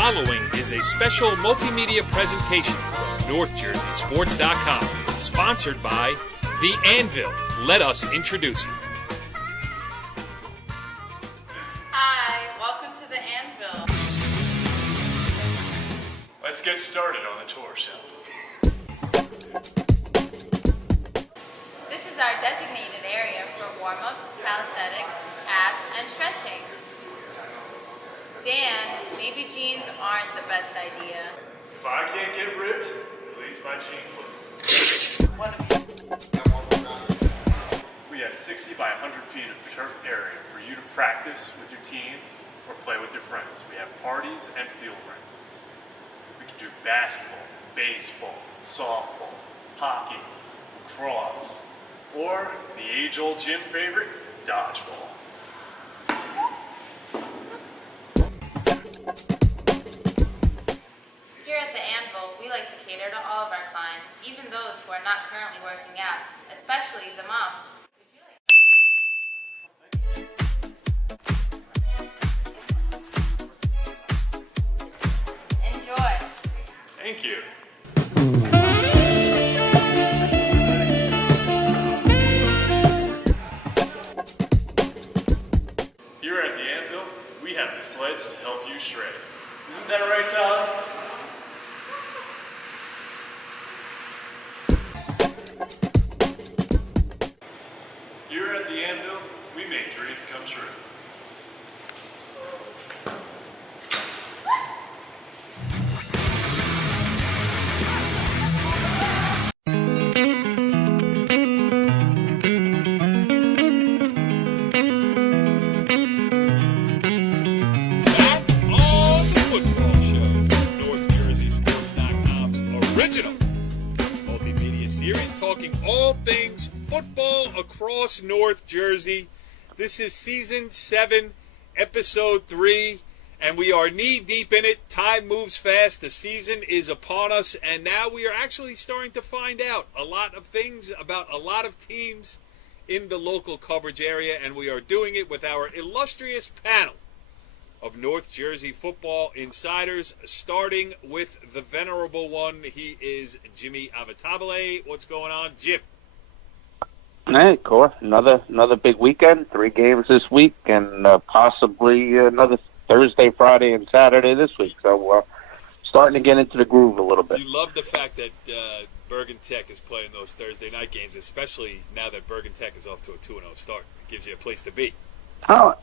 following is a special multimedia presentation from NorthJerseySports.com, sponsored by The Anvil. Let us introduce you. Hi, welcome to The Anvil. Let's get started on the tour, shall we? This is our designated area for warm-ups, calisthenics, abs, and stretching. Dan, maybe jeans aren't the best idea. If I can't get ripped, at least my jeans will. We have 60 by 100 feet of turf area for you to practice with your team or play with your friends. We have parties and field rentals. We can do basketball, baseball, softball, hockey, lacrosse, or the age-old gym favorite, dodgeball. Here at The Anvil, we like to cater to all of our clients, even those who are not currently working out, especially the moms. Enjoy. Thank you. Here at The Anvil, we have the sleds to help you shred. Isn't that right, Tyler? Here at The Anvil, we make dreams come true. Talking all things football across North Jersey. This is season 7, episode 3, and we are knee deep in it. Time moves fast. The season is upon us, and now we are actually starting to find out a lot of things about a lot of teams in the local coverage area, and we are doing it with our illustrious panel of North Jersey football insiders, starting with the venerable one. He is Jimmy Avatabile. What's going on, Jim? Hey, Cor. Another big weekend. 3 games this week, and possibly another Thursday, Friday, and Saturday this week. So starting to get into the groove a little bit. You love the fact that Bergen Tech is playing those Thursday night games, especially now that Bergen Tech is off to a 2-0 start. It gives you a place to be. Oh,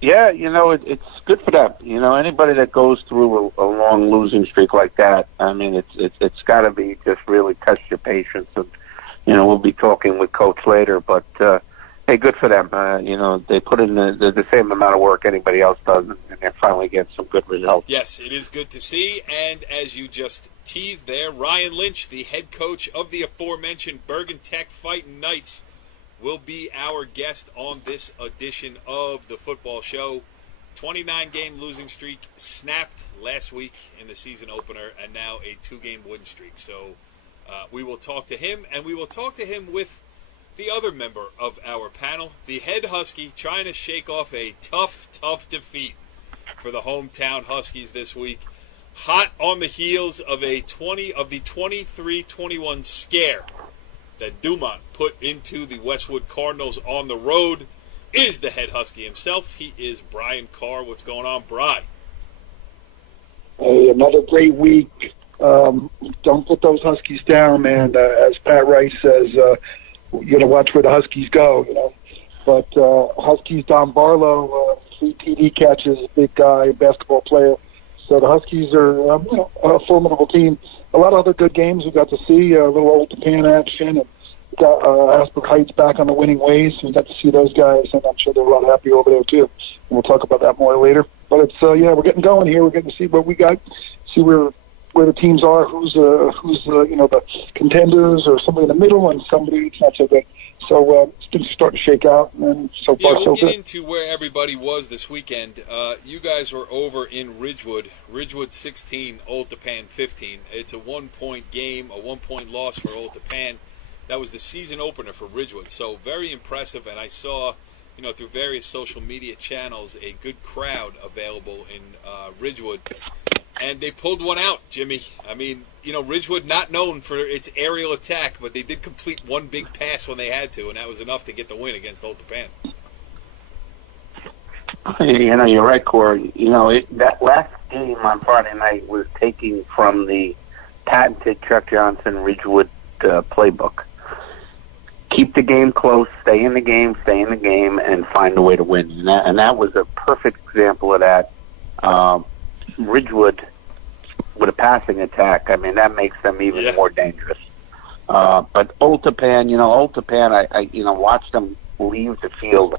yeah, it's good for them. Anybody that goes through a long losing streak like that, I mean, it's got to be just really test your patience. And, we'll be talking with Coach later, but, hey, good for them. They put in the same amount of work anybody else does, and they're finally getting some good results. Yes, it is good to see. And as you just teased there, Ryan Lynch, the head coach of the aforementioned Bergen Tech Fighting Knights, will be our guest on this edition of the football show. 29-game losing streak snapped last week in the season opener, and now a 2-game win streak. So we will talk to him, and we will talk to him with the other member of our panel, the head Husky, trying to shake off a tough defeat for the hometown Huskies this week. Hot on the heels of the 23-21 scare that Dumont put into the Westwood Cardinals on the road, is the head Husky himself. He is Brian Carr. What's going on, Brian? Hey, another great week. Don't put those Huskies down, man. As Pat Rice says, you got to watch where the Huskies go, But Huskies, Don Barlow, 3 TD catches, big guy, basketball player. So the Huskies are a formidable team. A lot of other good games we got to see, a little Old Japan action, and got Asper Heights back on the winning ways. We got to see those guys, and I'm sure they're a lot happy over there too. And we'll talk about that more later. But it's we're getting going here. We're getting to see what we got, see where the teams are, who's the contenders, or somebody in the middle, and somebody that's not so good. So things are starting to shake out, and so far so good. We'll get into where everybody was this weekend. You guys were over in Ridgewood 16, Old Tappan 15. It's a 1-point game, a 1-point loss for Old Tappan. That was the season opener for Ridgewood, so very impressive. And I saw, through various social media channels, a good crowd available in Ridgewood. and they pulled one out, Jimmy. I mean, Ridgewood not known for its aerial attack, but they did complete one big pass when they had to, and that was enough to get the win against Old Tappan. You're right, Corey. That last game on Friday night was taking from the patented Chuck Johnson Ridgewood playbook. Keep the game close, stay in the game, and find a way to win. And that was a perfect example of that. Ridgewood, with a passing attack, I mean, that makes them even more dangerous. But Old Tappan, I watched them leave the field.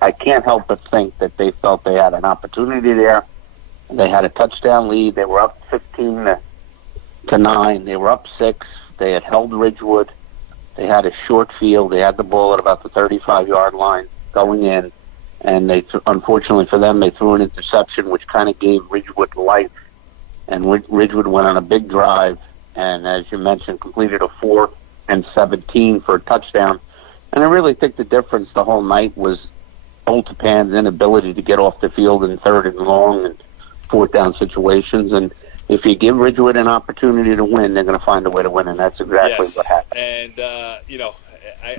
I can't help but think that they felt they had an opportunity there. They had a touchdown lead. They were up 15 to 9. They were up 6. They had held Ridgewood. They had a short field. They had the ball at about the 35-yard line going in, and unfortunately for them, they threw an interception, which kind of gave Ridgewood life. And Ridgewood went on a big drive, and as you mentioned, completed a 4th and 17 for a touchdown. And I really think the difference the whole night was Old Tappan's inability to get off the field in 3rd and long and 4th down situations. And if you give Ridgewood an opportunity to win, they're going to find a way to win, and that's exactly what happened. And,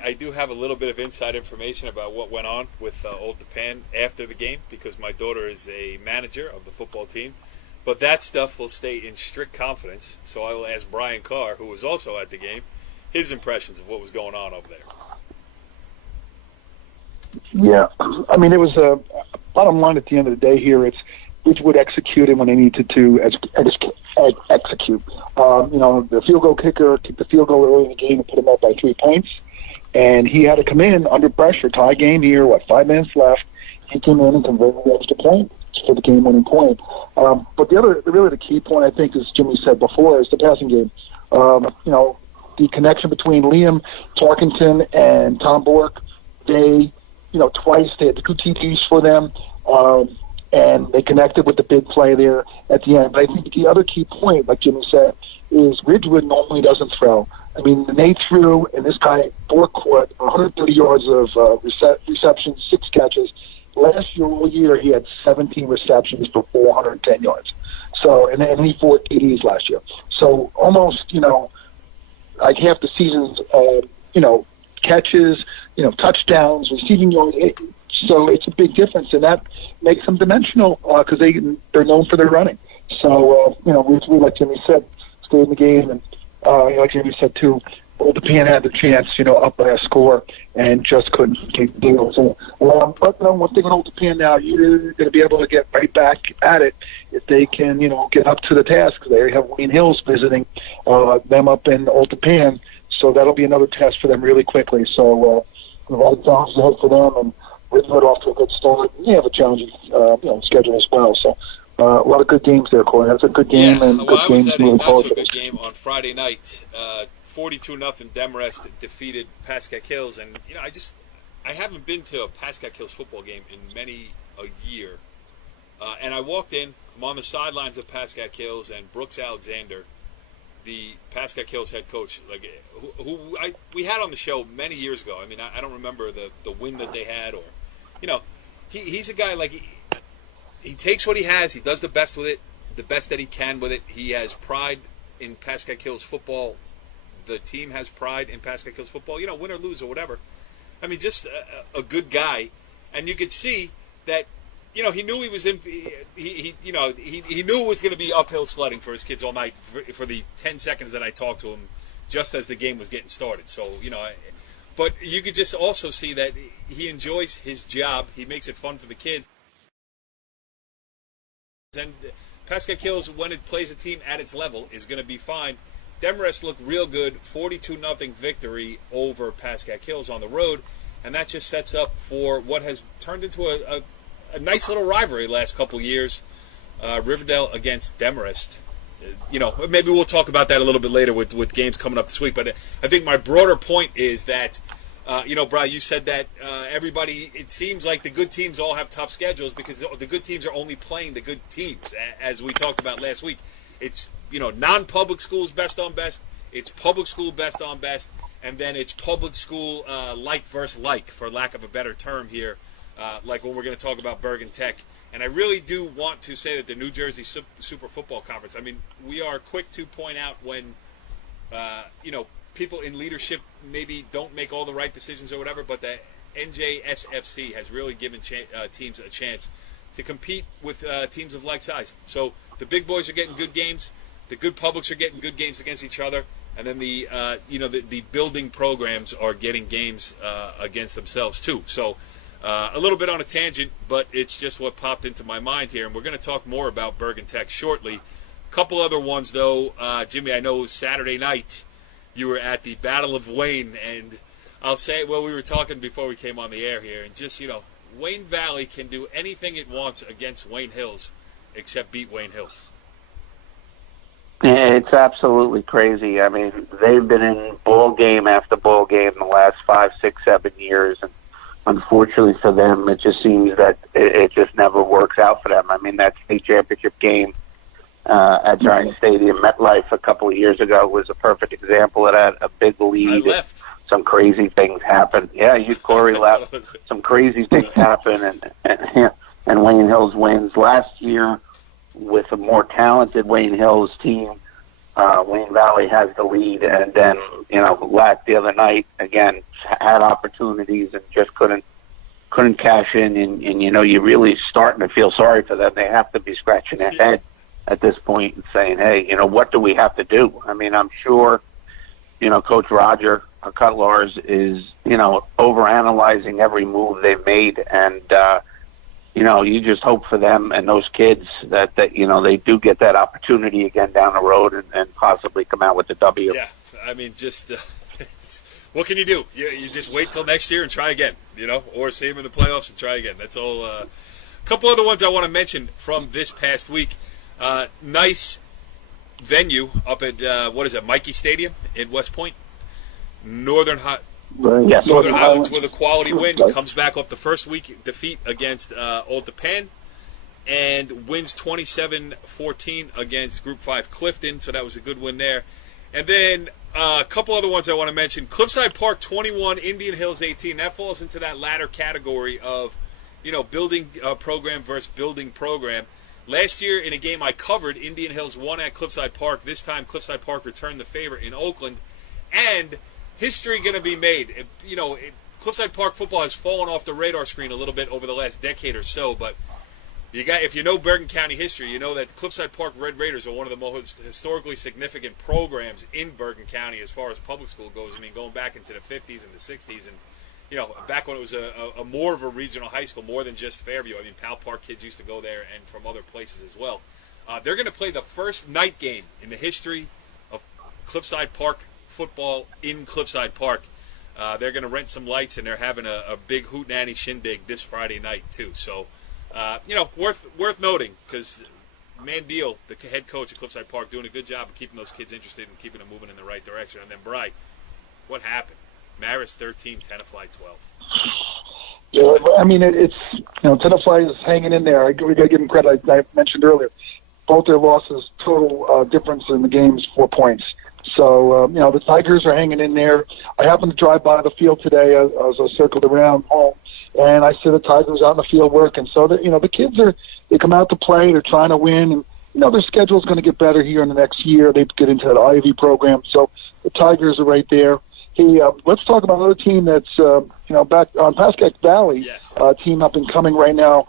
I do have a little bit of inside information about what went on with Old Tappan after the game, because my daughter is a manager of the football team. But that stuff will stay in strict confidence, so I will ask Brian Carr, who was also at the game, his impressions of what was going on over there. Yeah, I mean, it was a bottom line at the end of the day here. It's Ridgewood executed when they needed to execute. The field goal kicker kicked the field goal early in the game and put them up by 3 points. And he had to come in under pressure, tie game here, 5 minutes left. He came in and converted the extra point for the game-winning point. But the key point, I think, as Jimmy said before, is the passing game. The connection between Liam Tarkenton and Tom Bork, they, twice they had the 2 TDs for them, and they connected with the big play there at the end. But I think the other key point, like Jimmy said, is Ridgewood normally doesn't throw. I mean, they threw, and this guy, Bork, caught 130 yards of receptions, 6 catches. Last year, all year, he had 17 receptions for 410 yards. So, and he 4 TDs last year. So almost, like half the season's, catches, touchdowns, receiving yards. So it's a big difference, and that makes them dimensional because they're known for their running. So, we, like Jimmy said, stay in the game, and like Jimmy said too, Old Tappan had the chance, up by a score, and just couldn't keep the deal. So, but one thing on Old Tappan now, you're going to be able to get right back at it if they can, get up to the task. They have Wayne Hills visiting them up in Old Tappan, so that'll be another test for them really quickly. So a lot of challenges ahead for them, and Ridgewood off to a good start. They have a challenging schedule as well. So a lot of good games there, Corey. That's a good game, and good games moving forward. I was at a not-so-good game on Friday night. 42-0 Demarest defeated Pascack Hills, and I haven't been to a Pascack Hills football game in many a year. And I walked in. I'm on the sidelines of Pascack Hills, and Brooks Alexander, the Pascack Hills head coach, who we had on the show many years ago. I mean, I don't remember the win that they had, or he's a guy he takes what he has, he does the best with it, the best that he can with it. He has pride in Pascack Hills football. The team has pride in Pascack Hills football, win or lose or whatever. I mean, just a good guy, and you could see that. He knew he was in. He knew it was going to be uphill sledding for his kids all night for the 10 seconds that I talked to him, just as the game was getting started. So but you could just also see that he enjoys his job. He makes it fun for the kids. And Pascack Hills, when it plays a team at its level, is going to be fine. Demarest looked real good, 42-0 victory over Pascack Hills on the road, and that just sets up for what has turned into a nice little rivalry last couple years, Riverdale against Demarest. Maybe we'll talk about that a little bit later with games coming up this week, but I think my broader point is that, Brian, you said that everybody, it seems like the good teams all have tough schedules because the good teams are only playing the good teams, as we talked about last week. It's, non-public schools best on best, it's public school best on best, and then it's public school like versus like, for lack of a better term here, like when we're going to talk about Bergen Tech. And I really do want to say that the New Jersey Super Football Conference, I mean, we are quick to point out when, people in leadership maybe don't make all the right decisions or whatever, but the NJSFC has really given teams a chance to compete with teams of like size. So the big boys are getting good games, the good publics are getting good games against each other, and then the building programs are getting games against themselves too. So a little bit on a tangent, but it's just what popped into my mind here, and we're going to talk more about Bergen Tech shortly. A couple other ones though, Jimmy. I know Saturday night you were at the Battle of Wayne, and I'll say, well, we were talking before we came on the air here, and just, Wayne Valley can do anything it wants against Wayne Hills except beat Wayne Hills. It's absolutely crazy. I mean, they've been in ball game after ball game the last 5, 6, 7 years, and unfortunately for them, it just seems that it just never works out for them. I mean, that state championship game at Giant Stadium, MetLife, a couple of years ago was a perfect example of that. A big lead. I left. Some crazy things happen. Yeah, Corey left. Some crazy things happen, and Wayne Hills wins. Last year, with a more talented Wayne Hills team, Wayne Valley has the lead, and then Lack the other night again had opportunities and just couldn't cash in. And you're really starting to feel sorry for them. They have to be scratching their head at this point and saying, hey, what do we have to do? I mean, I'm sure Coach Roger Cutlars is overanalyzing every move they've made, and you just hope for them and those kids that they do get that opportunity again down the road and possibly come out with the W. Yeah, I mean, just what can you do? You just wait till next year and try again, or see them in the playoffs and try again. That's all. A couple other ones I want to mention from this past week. Nice venue up at Mikey Stadium in West Point. Northern Highlands with a quality win, comes back off the first week defeat against Old Tapan and wins 27-14 against Group 5 Clifton, so that was a good win there. And then a couple other ones I want to mention. Cliffside Park 21, Indian Hills 18. That falls into that latter category of, building program versus building program. Last year in a game I covered, Indian Hills won at Cliffside Park. This time Cliffside Park returned the favor in Oakland. And history going to be made. Cliffside Park football has fallen off the radar screen a little bit over the last decade or so, but if you know Bergen County history, you know that Cliffside Park Red Raiders are one of the most historically significant programs in Bergen County as far as public school goes. I mean, going back into the 50s and the 60s, and back when it was a more of a regional high school, more than just Fairview. I mean, Powell Park kids used to go there, and from other places as well. They're going to play the first night game in the history of Cliffside Park football in Cliffside Park. They're going to rent some lights, and they're having a big hootenanny shindig this Friday night too. So, worth noting, because Mandeel, the head coach at Cliffside Park, doing a good job of keeping those kids interested and keeping them moving in the right direction. And then Bry, what happened? Marist 13, Tenafly 12. Yeah, I mean, it's Tenafly is hanging in there. We got to give them credit. I mentioned earlier, both their losses, total difference in the games, 4 points. So, the Tigers are hanging in there. I happened to drive by the field today as I circled around home, and I see the Tigers out in the field working. So, the kids they come out to play. They're trying to win, and, their schedule's going to get better here in the next year. They get into that Ivy program. So, the Tigers are right there. Hey, let's talk about another team that's, back on Pascack Valley, yes. Team up and coming right now.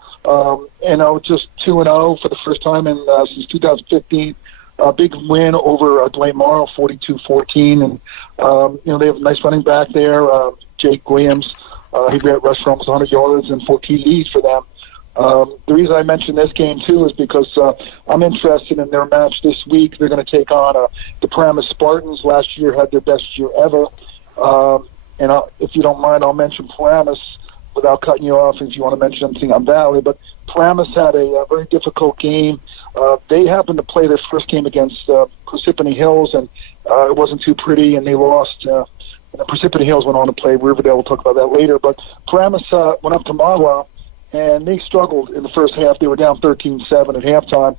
Just 2-0 for the first time since 2015. A big win over Dwight Morrow, 42-14, and they have a nice running back there, Jake Williams. He rushed for almost 100 yards and 14 leads for them. The reason I mentioned this game too is because I'm interested in their match this week. They're going to take on the Paramus Spartans. Last year had their best year ever, and if you don't mind, I'll mention Paramus without cutting you off if you want to mention something on Valley. But Paramus had a very difficult game. They happened to play their first game against Parsippany Hills, and it wasn't too pretty, and they lost. And the Parsippany Hills went on to play Riverdale. We'll talk about that later. But Paramus went up to Mahwah, and they struggled in the first half. They were down 13-7 at halftime.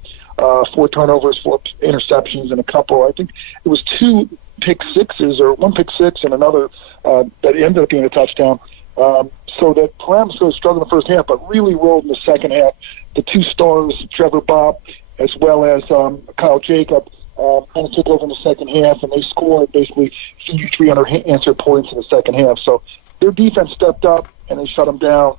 4 turnovers, 4 interceptions, and a couple. I think it was 2 pick sixes, or 1 pick six and another that ended up being a touchdown. So that Paramus really struggled in the first half, but really rolled in the second half. The two stars, Trevor Bopp as well as Kyle Jacob, kind of took over in the second half, and they scored basically 3 unanswered points in the second half. So their defense stepped up, and they shut them down.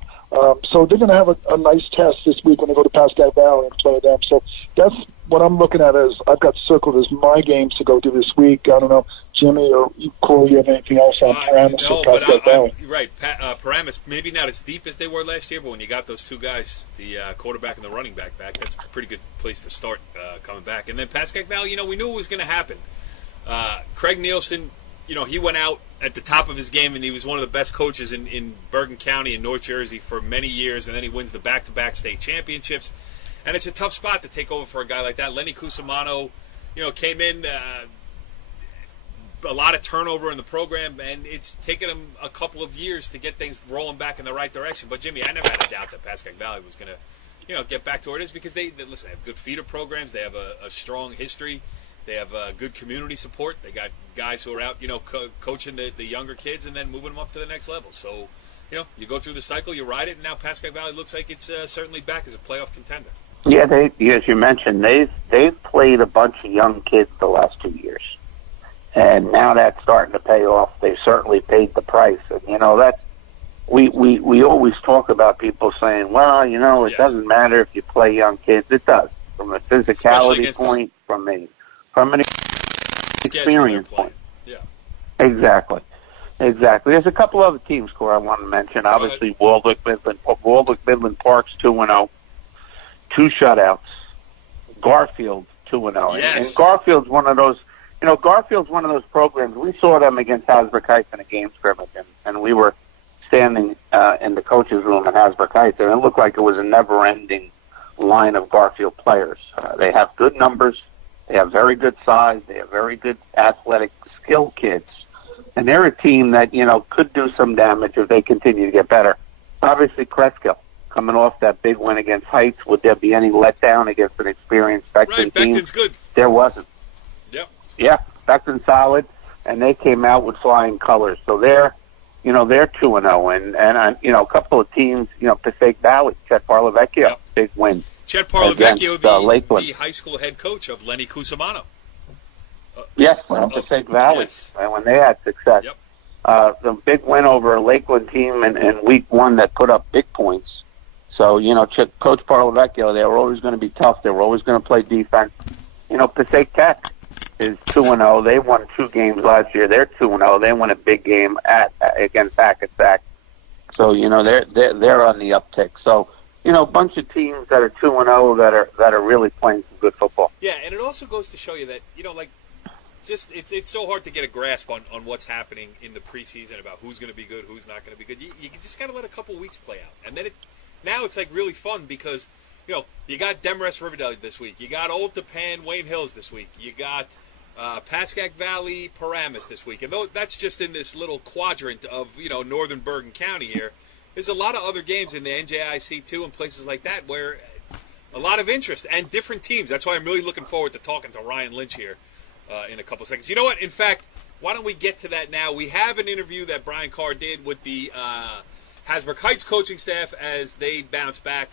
So they're going to have a nice test this week when they go to Pascack Valley and play them. So that's what I'm looking at. As I've got circled as my games to go do this week. I don't know, Jimmy or Corey, you have anything else on Paramus or Pascack Valley? Right, Paramus, maybe not as deep as they were last year, but when you got those two guys, the quarterback and the running back, that's a pretty good place to start coming back. And then Pascack Valley, we knew it was going to happen. Craig Nielsen, he went out at the top of his game, and he was one of the best coaches in Bergen County in North Jersey for many years, and then he wins the back-to-back state championships. And it's a tough spot to take over for a guy like that. Lenny Cusimano, came in, a lot of turnover in the program, and it's taken him a couple of years to get things rolling back in the right direction. But, Jimmy, I never had a doubt that Pascack Valley was going to, get back to where it is, because they have good feeder programs. They have a strong history. They have good community support. They got guys who are out, coaching the younger kids and then moving them up to the next level. So, you go through the cycle, you ride it, and now Pascack Valley looks like it's certainly back as a playoff contender. Yeah, as you mentioned, they've played a bunch of young kids the last 2 years, and now that's starting to pay off. They certainly paid the price, and that we always talk about people saying, well, it doesn't matter if you play young kids. It does, from a physicality point, from an experience point. Yeah, exactly. There's a couple other teams, Corey, I want to mention. Obviously, Waldwick Midland Parks 2-0. 2 shutouts. Garfield 2-0. Yes. And Garfield's one of those. Garfield's one of those programs. We saw them against Hasbrook Heights in a game scrimmage, and we were standing in the coach's room at Hasbrook Heights, and it looked like it was a never-ending line of Garfield players. They have good numbers. They have very good size. They have very good athletic, skilled kids, and they're a team that could do some damage if they continue to get better. Obviously, Cresskill, coming off that big win against Heights, would there be any letdown against an experienced Beckton team? Beckton's good. There wasn't. Yep. Yeah, Beckton's solid, and they came out with flying colors. So they're 2-0, and a couple of teams, Passaic Valley, Chet Parlavecchio, big win. Chet Parlavecchio, the high school head coach of Lenny Cusimano. Yes, from Passaic Valley, yes. When they had success. Yep. The big win over a Lakeland team in week 1 that put up big points. So, Coach Parlavecchio, they were always going to be tough. They were always going to play defense. Passaic Tech is 2-0. They won 2 games last year. They're 2-0. They won a big game against Hackensack. So, they're on the uptick. So, a bunch of teams that are 2-0 that are really playing some good football. Yeah, and it also goes to show you that, it's so hard to get a grasp on what's happening in the preseason about who's going to be good, who's not going to be good. You just got to let a couple weeks play out. And then now it's like really fun because, you got Demorest Riverdale this week. You got Old Tappan, Wayne Hills this week. You got Pascack Valley, Paramus this week. And that's just in this little quadrant of, northern Bergen County here. There's a lot of otother games in the NJIC too and places like that where a lot of interest and different teams. That's why I'm really looking forward to talking to Ryan Lynch here in a couple seconds. You know what? In fact, why don't we get to that now? We have an interview that Brian Carr did with the Hasbrook Heights coaching staff as they bounce back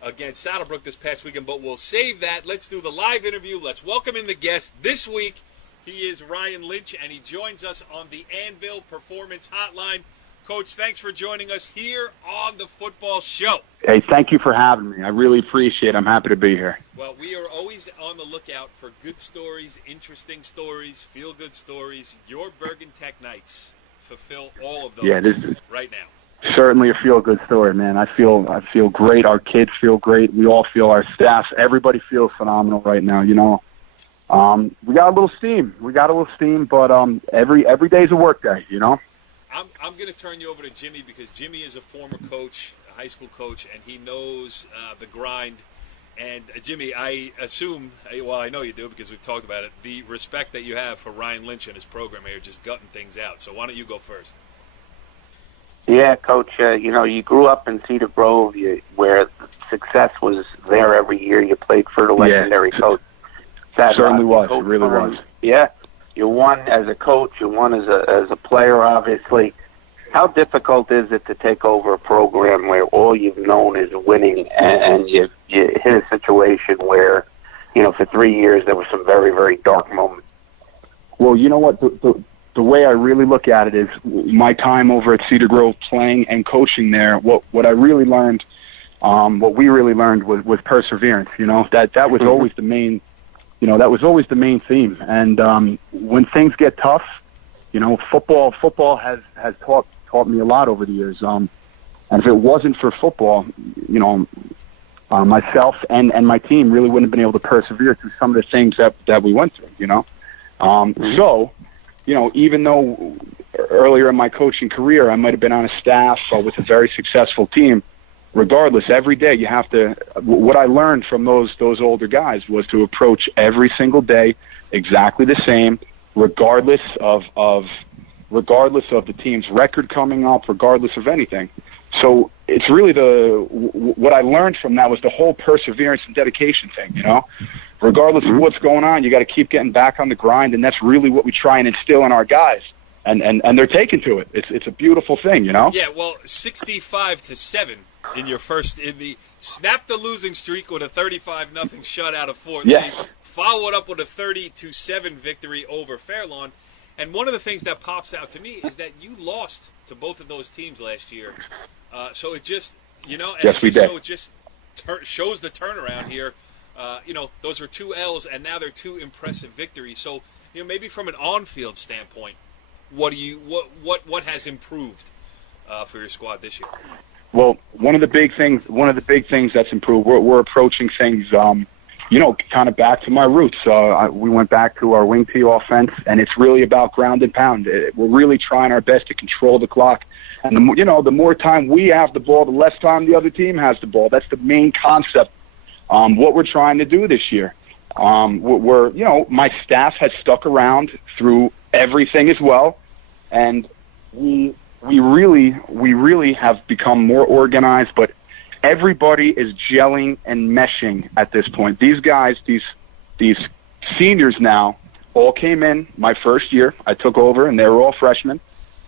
against Saddlebrook this past weekend, but we'll save that. Let's do the live interview. Let's welcome in the guest this week. He is Ryan Lynch, and he joins us on the Anvil Performance Hotline. Coach, thanks for joining us here on the Football Show. Hey, thank you for having me. I really appreciate it. I'm happy to be here. Well, we are always on the lookout for good stories, interesting stories, feel-good stories. Your Bergen Tech Knights fulfill all of those right now. Certainly a feel-good story, man. I feel great. Our kids feel great. We all feel, our staff, everybody feels phenomenal right now, We got a little steam. But every day's a work day, I'm going to turn you over to Jimmy because Jimmy is a former coach, a high school coach, and he knows the grind. And Jimmy, I assume, well, I know you do because we've talked about it, the respect that you have for Ryan Lynch and his program here, just gutting things out. So why don't you go first? Yeah, Coach, you grew up in Cedar Grove where success was there every year. You played for the legendary coach. Certainly was. It really was. Yeah. You won as a coach. You won as a player, obviously. how difficult is it to take over a program where all you've known is winning, and you hit a situation where, for 3 years there were some very, very dark moments? Well, you know what? The way I really look at it is my time over at Cedar Grove playing and coaching there, what I really learned, what we really learned was perseverance. That was always the main, that was always the main theme. And when things get tough, football has taught me a lot over the years. And if it wasn't for football, myself and my team really wouldn't have been able to persevere through some of the things that we went through, So, even though earlier in my coaching career I might have been on a staff with a very successful team, regardless, every day you have to. What I learned from those older guys was to approach every single day exactly the same, regardless of the team's record coming up, regardless of anything. So it's really what I learned from that was the whole perseverance and dedication thing. Regardless of what's going on, you got to keep getting back on the grind, and that's really what we try and instill in our guys. And they're taken to it. It's a beautiful thing, Yeah, well, 65-7 in the snap the losing streak with a 35-0 shutout of Fort Lee, follow it up with a 30-7 victory over Fairlawn. And one of the things that pops out to me is that you lost to both of those teams last year. So it just, yes, we did. So it just shows the turnaround here. Those are 2 L's, and now they're 2 impressive victories. So, maybe from an on-field standpoint, what has improved for your squad this year? Well, one of the big things that's improved, we're approaching things, kind of back to my roots. We went back to our wing T offense, and it's really about ground and pound. We're really trying our best to control the clock. And the more time we have the ball, the less time the other team has the ball. That's the main concept. What we're trying to do this year. My staff has stuck around through everything as well, and we really have become more organized, but everybody is gelling and meshing at this point. These guys, these seniors now, all came in my first year. I took over, and they were all freshmen,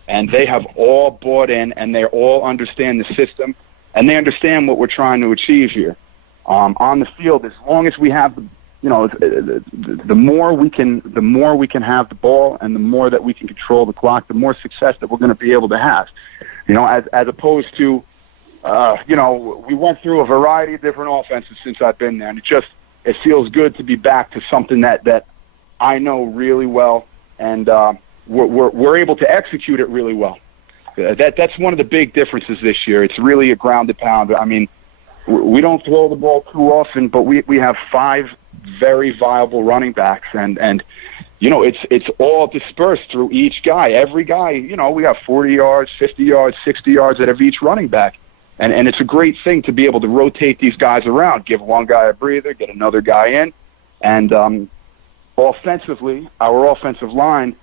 and they have all bought in, and they all understand the system, and they understand what we're trying to achieve here. On the field, as long as we have the more we can have the ball, and the more that we can control the clock, the more success that we're going to be able to have. As opposed to, we went through a variety of different offenses since I've been there, and it feels good to be back to something that I know really well, and we're able to execute it really well. That's one of the big differences this year. It's really a grounded pound. I mean, we don't throw the ball too often, but we have 5 very viable running backs, and it's all dispersed through each guy. Every guy, we have 40 yards, 50 yards, 60 yards out of each running back, and it's a great thing to be able to rotate these guys around, give one guy a breather, get another guy in, and offensively, our offensive line,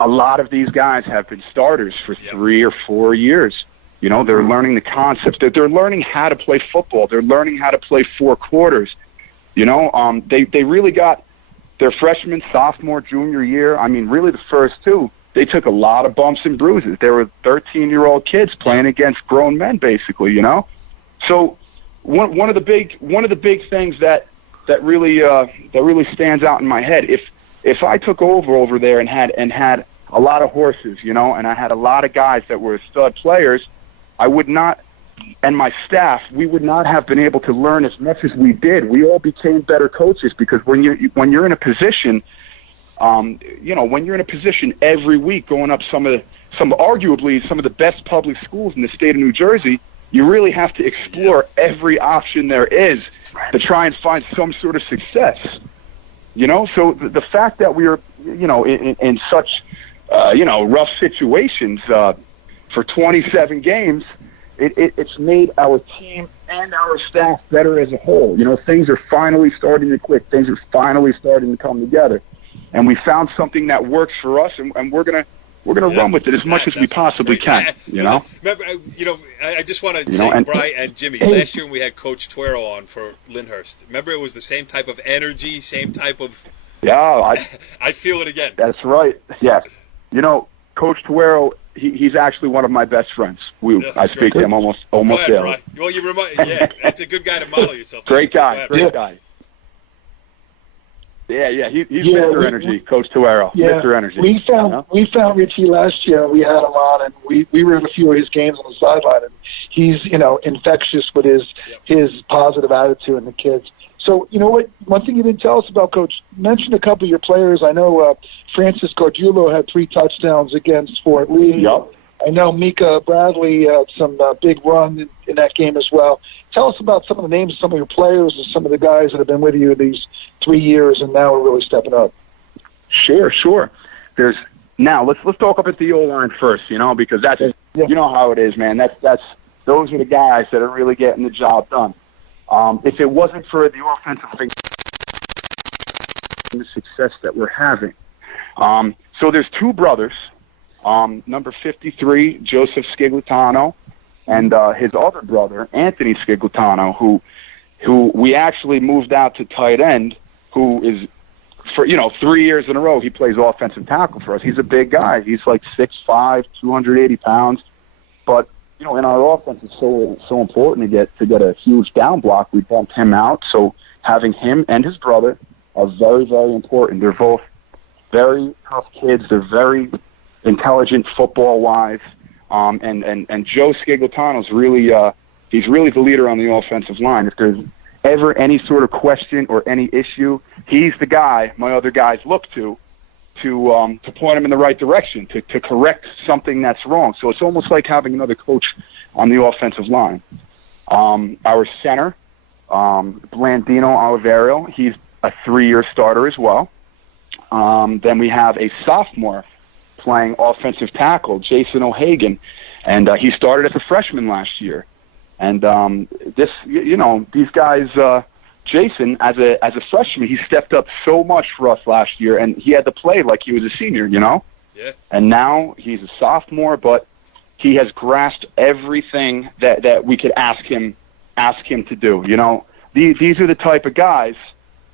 a lot of these guys have been starters for 3 or 4 years. They're learning the concepts. They're learning how to play football. They're learning how to play 4 quarters. They really got their freshman, sophomore, junior year. I mean, really the first 2, they took a lot of bumps and bruises. They were 13-year-old kids playing against grown men, basically. So one of the big things that really stands out in my head, if I took over there and had a lot of horses, and I had a lot of guys that were stud players, I would not, and my staff, we would not have been able to learn as much as we did. We all became better coaches because when you're in a position, when you're in a position every week going up arguably some of the best public schools in the state of New Jersey, you really have to explore every option there is to try and find some sort of success. So the fact that we are, in such, rough situations for 27 games, it's made our team and our staff better as a whole. Things are finally starting to click. Things are finally starting to come together, and we found something that works for us, and we're gonna run with it as much as we possibly can. Remember, I just want to say, Brian and Jimmy, last year when we had Coach Tuero on for Lyndhurst, remember it was the same type of energy, same type of. Yeah, I feel it again. That's right. Yes, Coach Tuero, he's actually one of my best friends. I speak to him almost daily. Brian. Well, that's a good guy to model yourself. Great guy. Yeah, he's Mr. Energy, Coach Tuero. Yeah. Mr. Energy. We found Richie last year. We had him on, and we were in a few of his games on the sideline, and he's infectious with his positive attitude and the kids. So you know what? One thing you didn't tell us about, Coach. You mentioned a couple of your players. I know Francis Gargiulo had 3 touchdowns against Fort Lee. Yep. I know Mika Bradley had some big run in that game as well. Tell us about some of the names of some of your players and some of the guys that have been with you these 3 years and now are really stepping up. Sure. Now let's talk about the O-line first, because that's you know how it is, man. That's those are the guys that are really getting the job done. If it wasn't for the offensive thing, the success that we're having. So there's 2 brothers, number 53, Joseph Sciglitano, and his other brother, Anthony Sciglitano, who we actually moved out to tight end, who is, for 3 years in a row, he plays offensive tackle for us. He's a big guy. He's like 6'5", 280 pounds. But, in our offense, it's so important to get a huge down block. We bumped him out. So having him and his brother are very, very important. They're both very tough kids. They're very intelligent football-wise. And Joe Sciglitano's really he's really the leader on the offensive line. If there's ever any sort of question or any issue, he's the guy my other guys look to point him in the right direction, to correct something that's wrong. So it's almost like having another coach on the offensive line. Our center, Blandino Oliverio, he's a 3-year starter as well. Then we have a sophomore playing offensive tackle, Jason O'Hagan, and he started as a freshman last year. And these guys, Jason, as a freshman, he stepped up so much for us last year, and he had to play like he was a senior, Yeah. And now he's a sophomore, but he has grasped everything that we could ask him to do. These are the type of guys,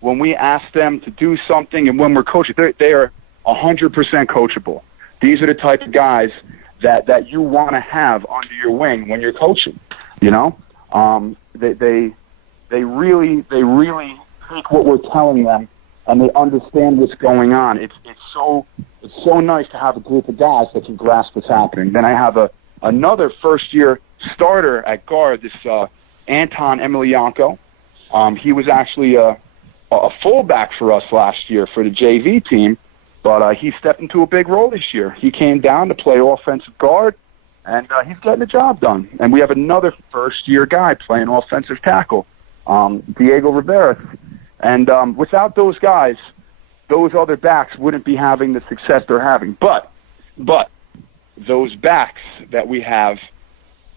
when we ask them to do something and when we're coaching, they are 100% coachable. These are the type of guys that you want to have under your wing when you're coaching. They really take what we're telling them and they understand what's going on. It's so nice to have a group of guys that can grasp what's happening. Then I have another first-year starter at guard, this Anton Emelianko. He was actually a fullback for us last year for the JV team, but he stepped into a big role this year. He came down to play offensive guard, and he's getting the job done. And we have another first-year guy playing offensive tackle, Diego Rivera. And without those guys, those other backs wouldn't be having the success they're having. But those backs that we have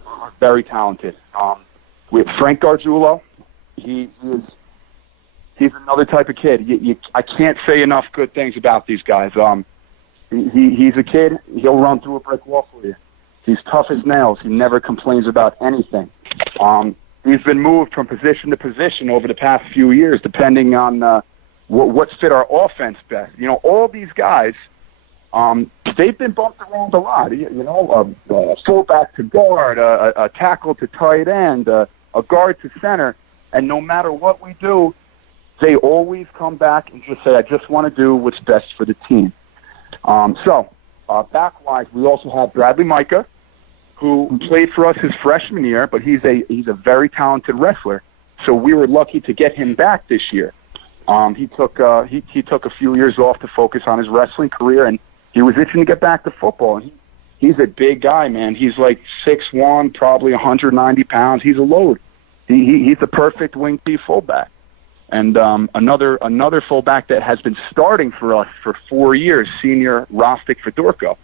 are very talented. We have Frank Gargiulo. He's another type of kid. I can't say enough good things about these guys. He's a kid. He'll run through a brick wall for you. He's tough as nails. He never complains about anything. He's been moved from position to position over the past few years, depending on what's fit our offense best. All these guys, they've been bumped around a lot. A fullback to guard, a tackle to tight end, a guard to center. And no matter what we do, they always come back and just say, I just want to do what's best for the team. Back-wise, we also have Bradley Micah, who played for us his freshman year, but he's a very talented wrestler. So we were lucky to get him back this year. He took a few years off to focus on his wrestling career, and he was itching to get back to football. He's a big guy, man. He's like 6'1", probably 190 pounds. He's a load. He's the perfect wing T fullback. And another fullback that has been starting for us for 4 years, senior Rostik Fedorko.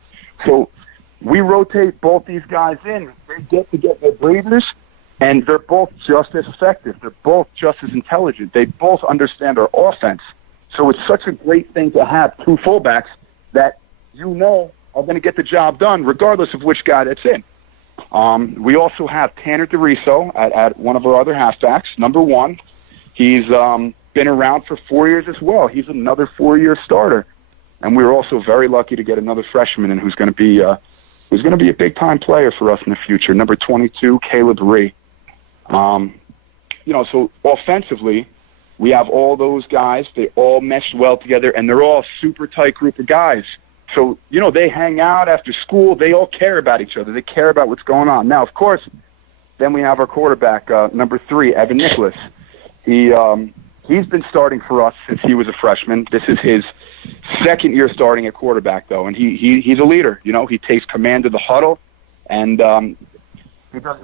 So we rotate both these guys in. They get their breathers, and they're both just as effective. They're both just as intelligent. They both understand our offense. So it's such a great thing to have 2 fullbacks that are going to get the job done regardless of which guy that's in. We also have Tanner DeRiso at one of our other halfbacks, number 1. He's been around for 4 years as well. He's another 4-year starter. And we were also very lucky to get another freshman in who's going to be who's going to be a big-time player for us in the future. Number 22, Caleb Ree. So offensively, we have all those guys. They all mesh well together, and they're all a super tight group of guys. So, they hang out after school. They all care about each other. They care about what's going on. Now, of course, then we have our quarterback, number 3, Evan Nicholas. He's been starting for us since he was a freshman. This is his second year starting at quarterback, though, and he's a leader. He takes command of the huddle, and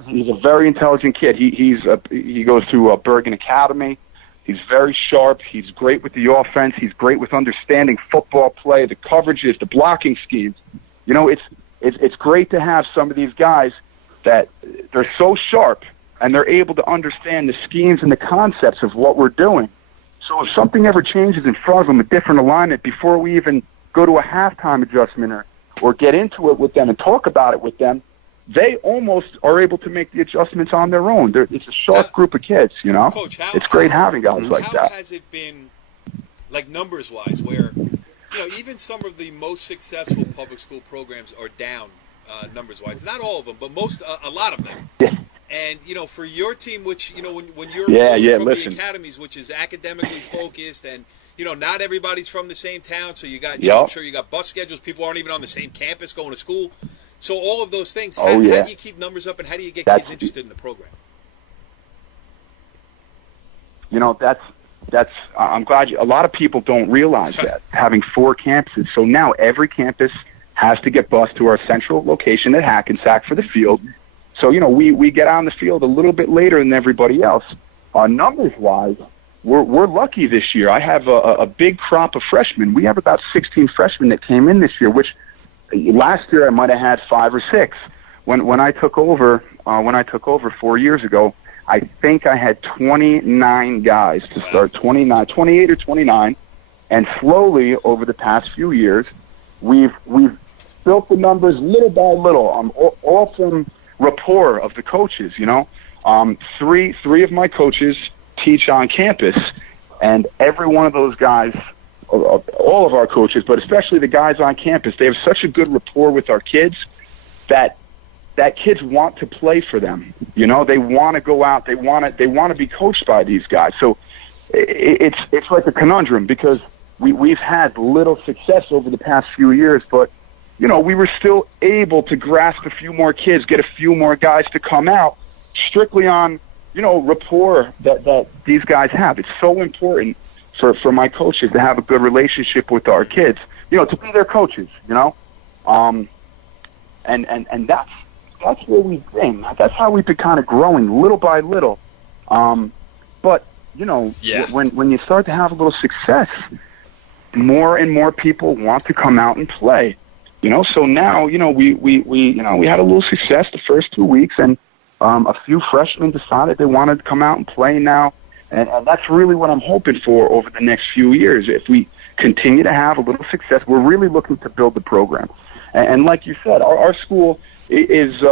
he's a very intelligent kid. He goes to Bergen Academy. He's very sharp. He's great with the offense. He's great with understanding football play, the coverages, the blocking schemes. It's great to have some of these guys that they're so sharp and they're able to understand the schemes and the concepts of what we're doing. So if something ever changes in front of them, a different alignment, before we even go to a halftime adjustment or get into it with them and talk about it with them, they almost are able to make the adjustments on their own. It's a sharp group of kids, Coach, it's great having guys like that. How has it been, like numbers-wise, where, even some of the most successful public school programs are down numbers-wise? Not all of them, but a lot of them. Yeah. And, for your team, which, when you're from the academies, which is academically focused, and, not everybody's from the same town, so you got, I'm sure you got bus schedules, people aren't even on the same campus going to school. So all of those things, how do you keep numbers up, and how do you get kids interested in the program? That's I'm glad a lot of people don't realize that, having 4 campuses. So now every campus has to get bused to our central location at Hackensack for the field. So, we get on the field a little bit later than everybody else. Numbers-wise, we're lucky this year. I have a big crop of freshmen. We have about 16 freshmen that came in this year, which last year I might have had 5 or 6. When I took over 4 years ago, I think I had 29 guys to start, 28 or 29, and slowly over the past few years, we've built the numbers little by little. All from rapport of the coaches. Three of my coaches teach on campus, and every one of those guys, all of our coaches, but especially the guys on campus, they have such a good rapport with our kids that kids want to play for them. They want to go out. They want to be coached by these guys. So it's like a conundrum, because we've had little success over the past few years, but we were still able to grasp a few more kids, get a few more guys to come out, strictly on rapport that these guys have. It's so important for my coaches to have a good relationship with our kids, to be their coaches, and that's where we've been. That's how we've been kind of growing little by little. But when you start to have a little success, more and more people want to come out and play. So now, we had a little success the first 2 weeks, and a few freshmen decided they wanted to come out and play now. And that's really what I'm hoping for over the next few years. If we continue to have a little success, we're really looking to build the program. And like you said, our school is,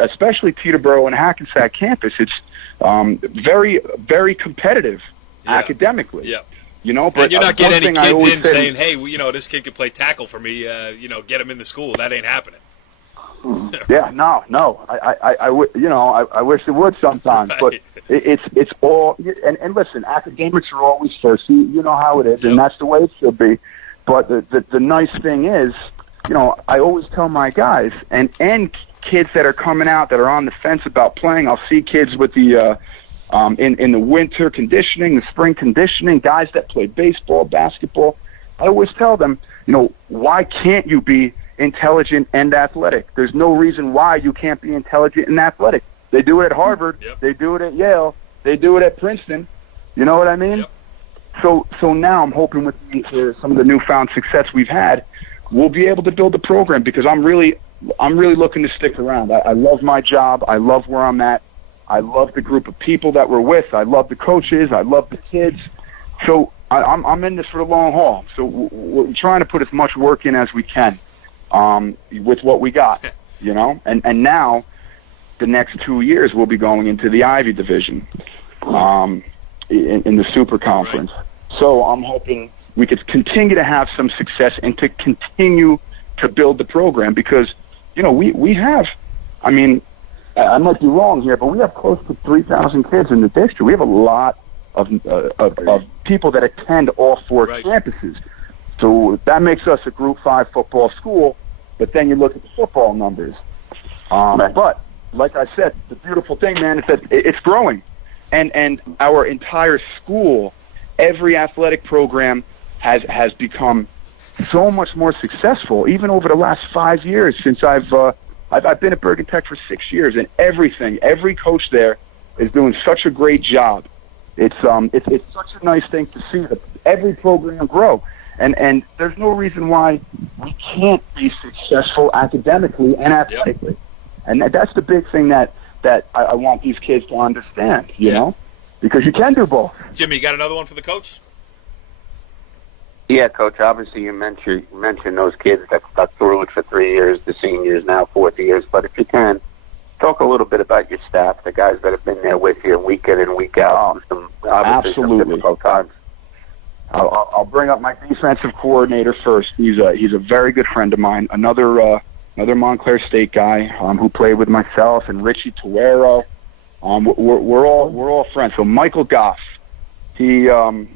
especially Teterboro and Hackensack campus, it's very, very competitive academically. Yeah. But and you're not getting any kids in saying, hey, this kid could play tackle for me, get him in the school. That ain't happening. Yeah, no. I wish it would sometimes, Right. But it's all, and listen, academics are always first. You know how it is, and that's the way it should be. But the nice thing is, I always tell my guys, and kids that are coming out that are on the fence about playing, I'll see kids with the, in the winter conditioning, the spring conditioning, guys that play baseball, basketball. I always tell them, why can't you be intelligent and athletic? There's no reason why you can't be intelligent and athletic. They do it at Harvard. Yep. They do it at Yale. They do it at Princeton. You know what I mean? Yep. So now I'm hoping with some of the newfound success we've had, we'll be able to build the program, because I'm really looking to stick around. I love my job. I love where I'm at. I love the group of people that we're with. I love the coaches. I love the kids. So I'm in this for the long haul. So we're trying to put as much work in as we can with what we got, And now the next 2 years we'll be going into the Ivy Division in the Super Conference. Right. So I'm hoping we could continue to have some success and to continue to build the program, because we have, I mean, I might be wrong here, but we have close to 3,000 kids in the district. We have a lot of people that attend all four campuses. So that makes us a Group 5 football school, but then you look at the football numbers. But, like I said, the beautiful thing, man, is that it's growing. And our entire school, every athletic program has become so much more successful, even over the last 5 years since I've been at Bergen Tech for 6 years, and every coach there is doing such a great job. It's such a nice thing to see that every program grow, and there's no reason why we can't be successful academically and athletically, and that's the big thing that I want these kids to understand, you know, because you can do both. Jimmy, you got another one for the coach? Yeah, Coach, obviously you mentioned those kids that stuck through it for 3 years, the seniors now 4 years, but if you can, talk a little bit about your staff, the guys that have been there with you week in and week out. Some difficult times. I'll bring up my defensive coordinator first. He's a very good friend of mine, another Montclair State guy who played with myself and Richie Tuero. We're all friends. So Michael Goff, he was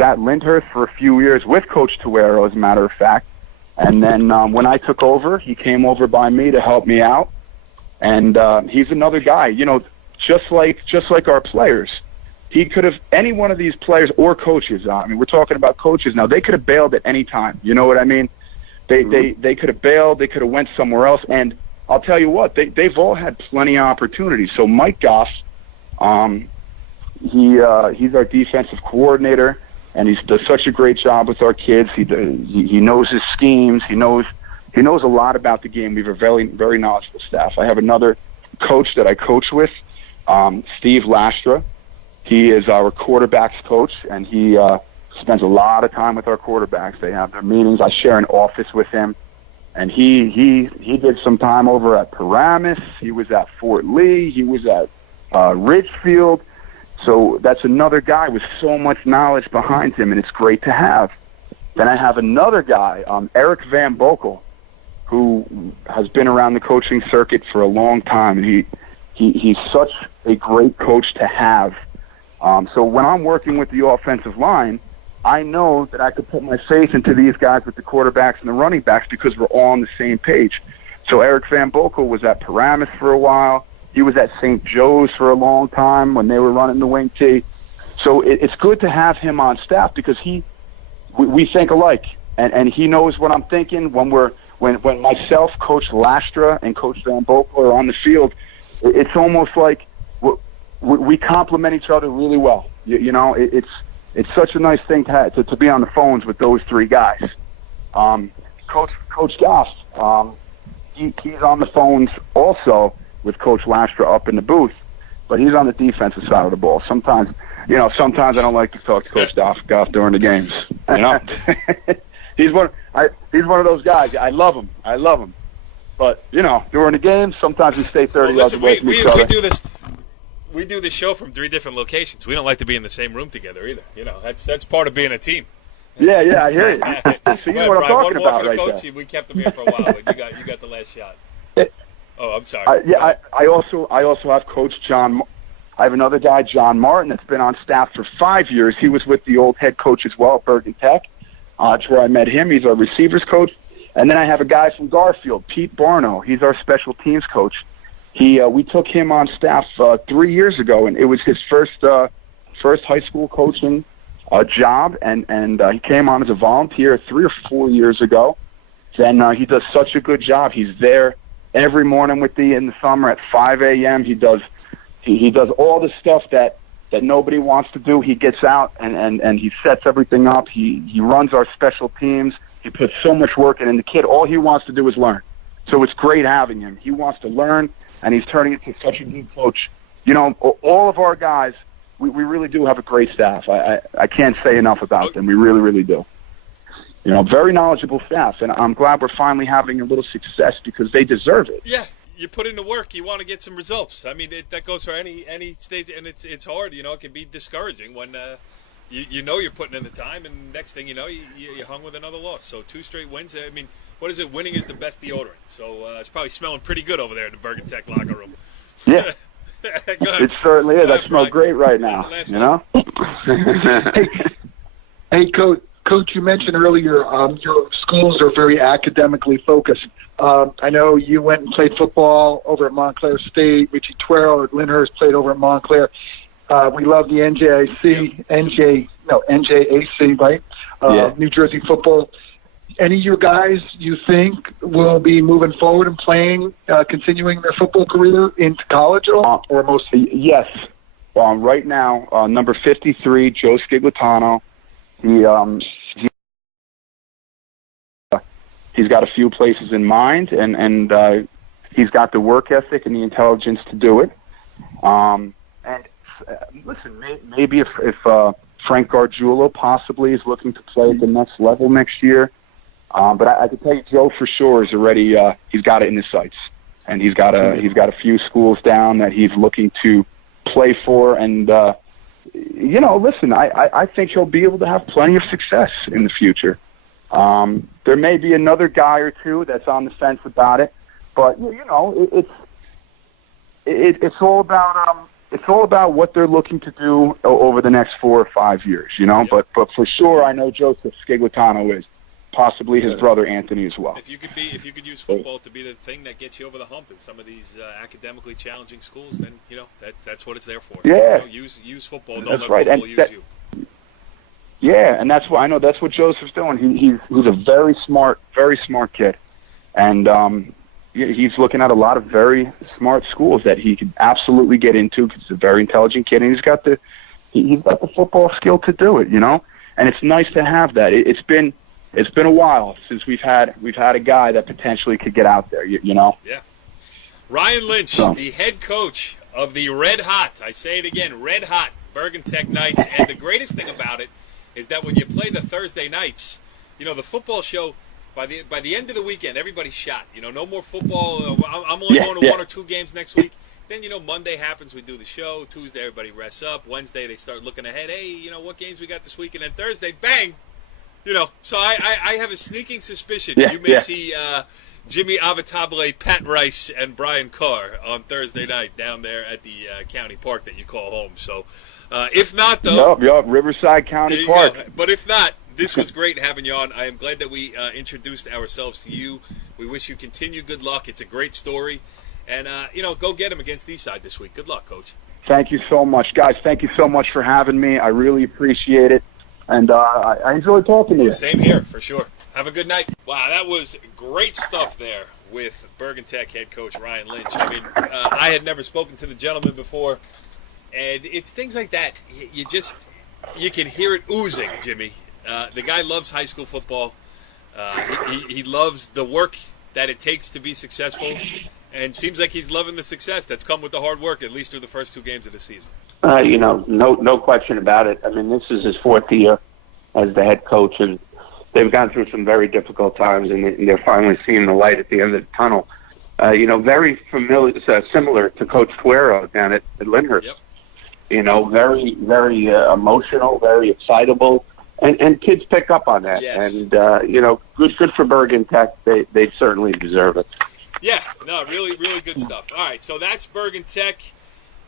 at Lyndhurst for a few years with Coach Tuero, as a matter of fact. And then when I took over, he came over by me to help me out. And he's another guy, just like our players. He could have, any one of these players or coaches, I mean, we're talking about coaches now, they could have bailed at any time. You know what I mean? They could have bailed, they could have went somewhere else. And I'll tell you what, they've all had plenty of opportunities. So Mike Goff, he's our defensive coordinator, and he does such a great job with our kids. He knows his schemes. He knows a lot about the game. We have a very, very knowledgeable staff. I have another coach that I coach with, Steve Lastra. He is our quarterbacks coach, and he spends a lot of time with our quarterbacks. They have their meetings. I share an office with him, and he did some time over at Paramus. He was at Fort Lee. He was at Ridgefield. So that's another guy with so much knowledge behind him, and it's great to have. Then I have another guy, Eric Van Bokel, who has been around the coaching circuit for a long time, and he's such a great coach to have. So when I'm working with the offensive line, I know that I could put my faith into these guys with the quarterbacks and the running backs because we're all on the same page. So Eric Van Bokel was at Paramus for a while. He was at St. Joe's for a long time when they were running the wing T. So it's good to have him on staff because we think alike, and he knows what I'm thinking. When myself, Coach Lastra, and Coach Van Bokel are on the field, it's almost like we complement each other really well. It's such a nice thing to be on the phones with those three guys. Coach Goff, he's on the phones also with Coach Lastra up in the booth, but he's on the defensive side of the ball. Sometimes I don't like to talk to Coach Goff during the games. He's one of those guys. I love him. But during the games, sometimes we stay 30 yards away from each other. We do this show from 3 different locations. We don't like to be in the same room together either. That's part of being a team. Yeah, I hear you. So you know what I'm talking about right there. We kept him here for a while, but you got the last shot. Oh, I'm sorry. I also have Coach John. I have another guy, John Martin, that's been on staff for 5 years. He was with the old head coach as well at Bergen Tech. That's where I met him. He's our receivers coach. And then I have a guy from Garfield, Pete Barno. He's our special teams coach. We took him on staff 3 years ago, and it was his first high school coaching job. And he came on as a volunteer 3 or 4 years ago. Then he does such a good job. He's there every morning in the summer at 5 a.m. He does all the stuff that nobody wants to do. He gets out and he sets everything up. He runs our special teams. He puts so much work in, and the kid, all he wants to do is learn. So it's great having him. He wants to learn, and he's turning into such a good coach. All of our guys, we really do have a great staff. I can't say enough about them. We really, really do. Very knowledgeable staff, and I'm glad we're finally having a little success because they deserve it. Yeah, you put in the work, you want to get some results. I mean, that goes for any stage, and it's hard. It can be discouraging when you know you're putting in the time, and next thing you know, you hung with another loss. So 2 straight wins. I mean, what is it? Winning is the best deodorant. So it's probably smelling pretty good over there in the Bergen Tech locker room. Yeah. It certainly is. I smell great right now. You know. Hey, Coach, you mentioned earlier your schools are very academically focused. I know you went and played football over at Montclair State. Richie Tuero at Lyndhurst played over at Montclair. We love the NJAC, right? New Jersey football. Any of your guys you think will be moving forward and playing, continuing their football career into college at all, or mostly? Yes. Right now, number 53, Joe Sciglitano. He's got a few places in mind, and he's got the work ethic and the intelligence to do it. Listen, maybe if Frank Gargiulo possibly is looking to play at the next level next year, but I can tell you, Joe for sure is already he's got it in his sights, and he's got a few schools down that he's looking to play for, and listen, I think he'll be able to have plenty of success in the future. There may be another guy or two that's on the fence about it, but it's all about what they're looking to do over the next 4 or 5 years, Yeah. But for sure, I know Joseph Sciglitano is, possibly his brother Anthony as well. If you could use football to be the thing that gets you over the hump in some of these academically challenging schools, then that's what it's there for. Yeah, use football. Don't that's let right. football use you. Yeah, and that's what I know. That's what Joseph's doing. He's a very smart kid, and he's looking at a lot of very smart schools that he could absolutely get into because he's a very intelligent kid, and he's got the football skill to do it. And it's nice to have that. It's been a while since we've had a guy that potentially could get out there. Yeah. Ryan Lynch, So. the head coach of the red hot, I say it again, red hot Bergen Tech Knights, and the greatest thing about it is that when you play the Thursday nights, the football show, by the end of the weekend, everybody's shot. No more football. I'm only going to 1 or 2 games next week. Then, Monday happens, we do the show. Tuesday, everybody rests up. Wednesday, they start looking ahead. Hey, what games we got this week? And then Thursday, bang! So I have a sneaking suspicion you may see Jimmy Avatable, Pat Rice, and Brian Carr on Thursday night down there at the county park that you call home. So if not, though... Yup, Riverside County Park. Go. But if not, this was great having you on. I am glad that we introduced ourselves to you. We wish you continued good luck. It's a great story. And, go get him against Eastside this week. Good luck, Coach. Thank you so much, guys. Thank you so much for having me. I really appreciate it. And I enjoyed talking to you. Same here, for sure. Have a good night. Wow, that was great stuff there with Bergen Tech head coach Ryan Lynch. I mean, I had never spoken to the gentleman before, and it's things like that. You can hear it oozing, Jimmy. The guy loves high school football. He loves the work that it takes to be successful, and seems like he's loving the success that's come with the hard work, at least through the first 2 games of the season. No question about it. I mean, this is his 4th year as the head coach, and they've gone through some very difficult times, and they're finally seeing the light at the end of the tunnel. Very similar to Coach Tuero down at Lyndhurst. Yep. Very, very emotional, very excitable, and kids pick up on that. Yes. And good for Bergen Tech. They certainly deserve it. Yeah, no, really, really good stuff. All right, so that's Bergen Tech.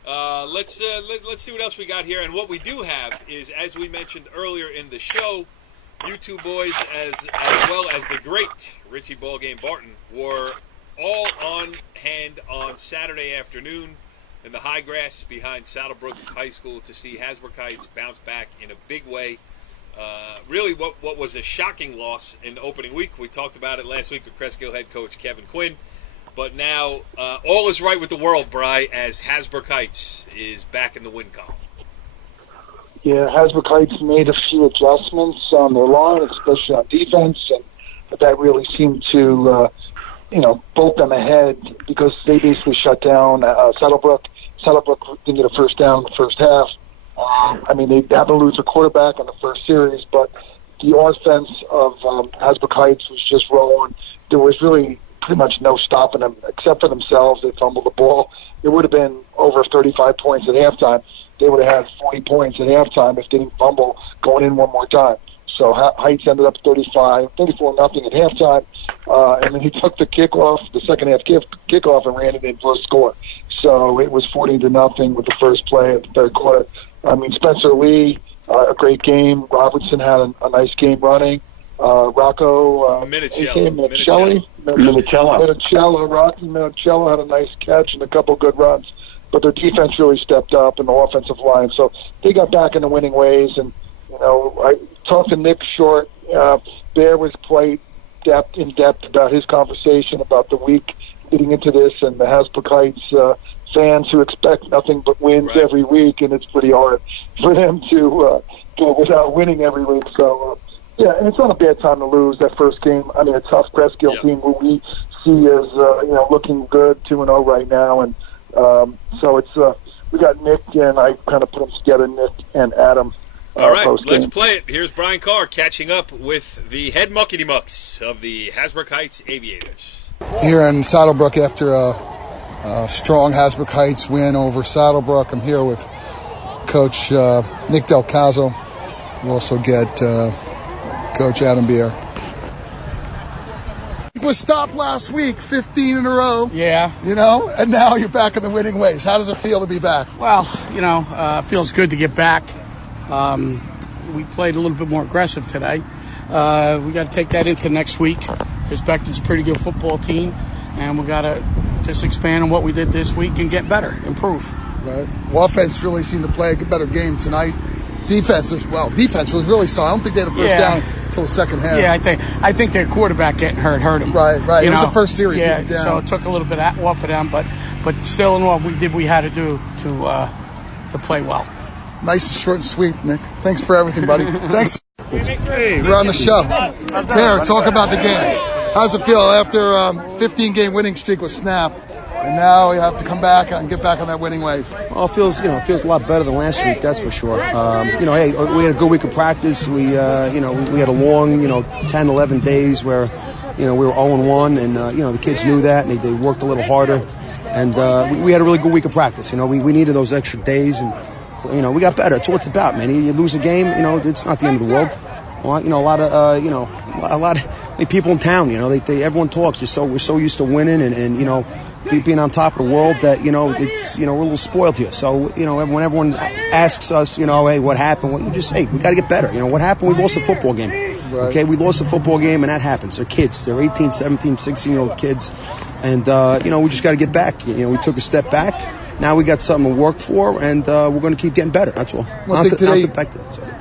Let's see what else we got here. And what we do have is, as we mentioned earlier in the show, you two boys, as well as the great Richie Ballgame Barton, were all on hand on Saturday afternoon in the high grass behind Saddlebrook High School to see Hasbrook Heights bounce back in a big way. Really, what was a shocking loss in the opening week. We talked about it last week with Cresskill head coach Kevin Quinn. But now all is right with the world, Bri, as Hasbrook Heights is back in the win column. Yeah, Hasbrook Heights made a few adjustments on their line, especially on defense, and that really seemed to, bolt them ahead because they basically shut down Saddlebrook. Saddlebrook didn't get a first down in the first half. They had to lose a quarterback in the first series, but the offense of Hasbrook Heights was just rolling. There was really pretty much no stopping them except for themselves. They fumbled the ball. It would have been over 35 points at halftime. they would have had 40 points at halftime if they didn't fumble going in one more time. So Heights ended up 34-0 at halftime, and then he took the kickoff, the second half kickoff, and ran it in for a score. So it was 40-0 with the first play of the third quarter. I mean, Spencer Lee, a great game. Robertson had a nice game running. Rocco Minicello. Rocky Minicello had a nice catch and a couple good runs. But their defense really stepped up, and the offensive line. So they got back in the winning ways. And, you know, I talked to Nick Short. Bear was quite in depth about his conversation about the week leading into this, and the Hasbrook Heights fans who expect nothing but wins every week, and it's pretty hard for them to go without winning every week. So, yeah, and it's not a bad time to lose that first game. I mean, a tough Presskill team who we see as looking good 2-0 right now, and so it's we got Nick, and I kind of put them together, Nick and Adam. All right, let's play it. Here's Brian Carr catching up with the head muckety-mucks of the Hasbrook Heights Aviators. Here in Saddlebrook after a strong Hasbrook Heights win over Saddlebrook. I'm here with Coach Nick Del Caso. We'll also get Coach Adam Beer. Was stopped last week, 15 in a row. Yeah. You know, and now you're back in the winning ways. How does it feel to be back? Well, it feels good to get back. We played a little bit more aggressive today. We got to take that into next week because Beckton's a pretty good football team, and we got to just expand on what we did this week and get better, improve. Right. Well, offense really seemed to play a better game tonight. Defense was really solid. I don't think they had a first down until the second half. Yeah, I think their quarterback getting hurt him. Right. It was the first series. Yeah, so it took a little bit off of them, but still in what we did, we had to do to play well. Nice and short and sweet, Nick. Thanks for everything, buddy. Thanks. Hey, we're on the show. Bear, talk about the game. How does it feel after 15-game winning streak was snapped, and now we have to come back and get back on that winning ways? Well, it feels a lot better than last week, that's for sure. Hey, we had a good week of practice. We had a long, 10, 11 days where, we were 0-1, and the kids knew that, and they worked a little harder, and we had a really good week of practice. We needed those extra days, and we got better. That's what it's about, man. You lose a game, it's not the end of the world. Well, a lot of people in town, everyone talks. We're so used to winning and being on top of the world that we're a little spoiled here. So when everyone asks us, hey, what happened? We got to get better. What happened? We lost a football game. Right. Okay, we lost a football game, and that happens. They're kids. They're 18, 17, 16-year-old kids, and we just got to get back. We took a step back. Now we got something to work for, and we're going to keep getting better. That's all.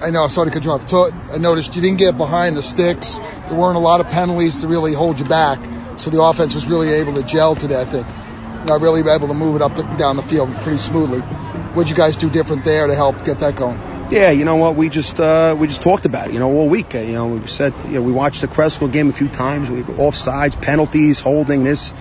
I know. Sorry to cut you off. I noticed you didn't get behind the sticks. There weren't a lot of penalties to really hold you back, so the offense was really able to gel today, I think. Really able to move it up down the field pretty smoothly. What'd you guys do different there to help get that going? Yeah, you know what? We just talked about it, all week. We said, we watched the Creswell game a few times. We offsides, penalties, holding this.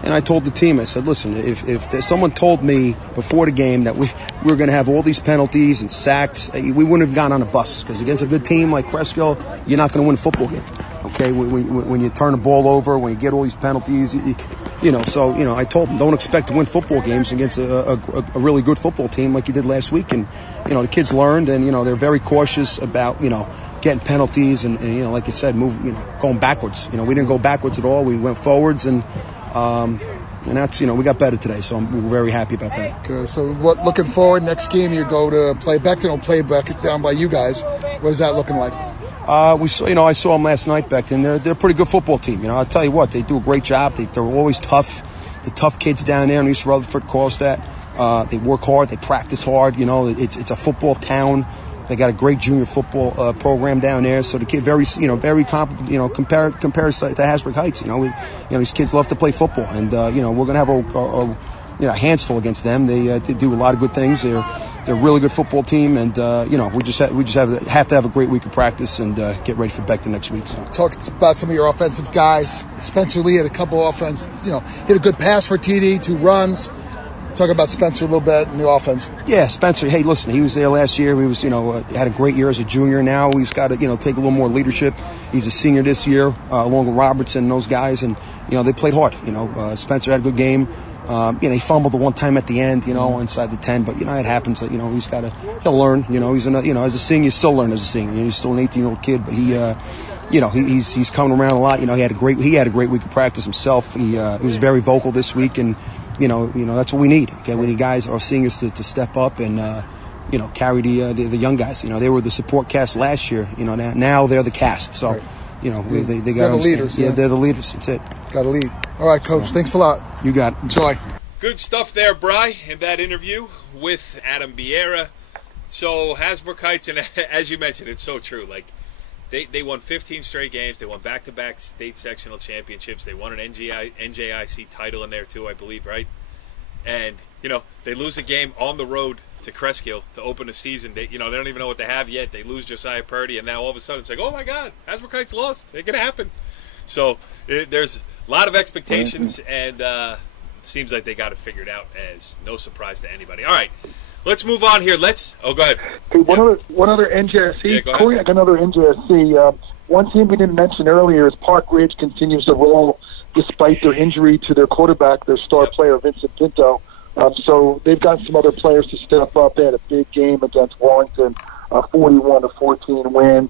And I told the team, I said, listen, if someone told me before the game that we were going to have all these penalties and sacks, we wouldn't have gone on a bus. Because against a good team like Creswell, you're not going to win a football game. Okay, when you turn the ball over, when you get all these penalties, I told them, don't expect to win football games against a really good football team like you did last week. And, the kids learned, and, they're very cautious about, getting penalties and like you said, going backwards. We didn't go backwards at all. We went forwards, and that's, we got better today, so we're very happy about that. Good. So looking forward, next game you go to play Beckton, will play Beckton down by you guys. What is that looking like? I saw them last night, Beckton. They're a pretty good football team. I'll tell you what, they do a great job. They're always tough. The tough kids down there in East Rutherford, Karlstadt. They work hard. They practice hard. It's a football town. They got a great junior football program down there. So the kid very comparable. Compares to Hasbrook Heights. These kids love to play football, and we're gonna have a handsful against them. They do a lot of good things. They're a really good football team, and we just have to have a great week of practice and get ready for Beckton next week. So. Talk about some of your offensive guys. Spencer Lee had a couple offense. Hit a good pass for TD, 2 runs. Talk about Spencer a little bit in the offense. Yeah, Spencer. Hey, listen, he was there last year. He was, had a great year as a junior. Now he's got to, take a little more leadership. He's a senior this year, along with Robertson and those guys, and they played hard. Spencer had a good game. He fumbled the one time at the end, inside the 10. But it happens. He'll learn. As a senior, you still learn as a senior. He's still an 18-year-old kid, but he's coming around a lot. He had a great week of practice himself. He was very vocal this week, and that's what we need. Okay, we need guys, our seniors, to step up and carry the young guys. They were the support cast last year. Now they're the cast. So. Right. They got they're the leaders. Yeah, they're the leaders. That's it. Got to lead. All right, Coach. Thanks a lot. You got it. Enjoy. Good stuff there, Bry, in that interview with Adam Vieira. So Hasbrook Heights, and as you mentioned, it's so true. Like they won 15 straight games. They won back-to-back state sectional championships. They won an NJIC title in there too, I believe, right? And they lose a game on the road to Cresskill to open the season. They don't even know what they have yet. They lose Josiah Purdy, and now all of a sudden it's like, oh my God, Hasbrook Heights lost. It can happen. So there's a lot of expectations, and it seems like they got it figured out as no surprise to anybody. All right, let's move on here. Go ahead. Hey, one other NJSC. Yeah, go ahead. Corey, another NJSC. One team we didn't mention earlier is Park Ridge continues to roll despite their injury to their quarterback, their star player Vincent Pinto. So they've got some other players to step up. They had a big game against Wallington, a 41-14 win.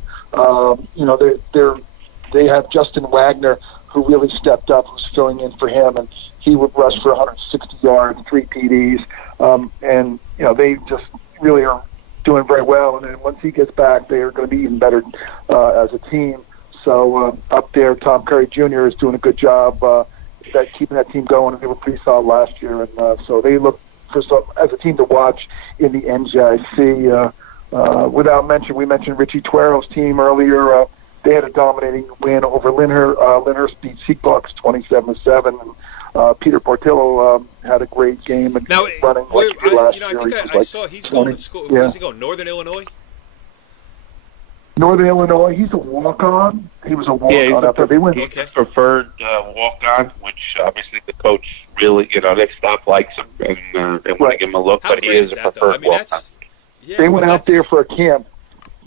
They have Justin Wagner, who really stepped up, who's filling in for him, and he would rush for 160 yards, 3 TDs. They just really are doing very well. And then once he gets back, they are going to be even better as a team. So up there, Tom Curry Jr. is doing a good job keeping that team going, and they were pretty solid last year. And so they look for as a team to watch in the NJIC. We mentioned Richie Tuero's team earlier. They had a dominating win over Lyndhurst. Lyndhurst beat Seabucks 27-7. And Peter Portillo had a great game and running like he did last year. I saw he's going to school. Yeah. Where's he going? Northern Illinois? Northern Illinois. He's a walk-on. He was a walk-on out there. They went preferred walk-on, which obviously the coach really, next stop likes him and want to give him a look, but he is a preferred walk-on. They went out there for a camp.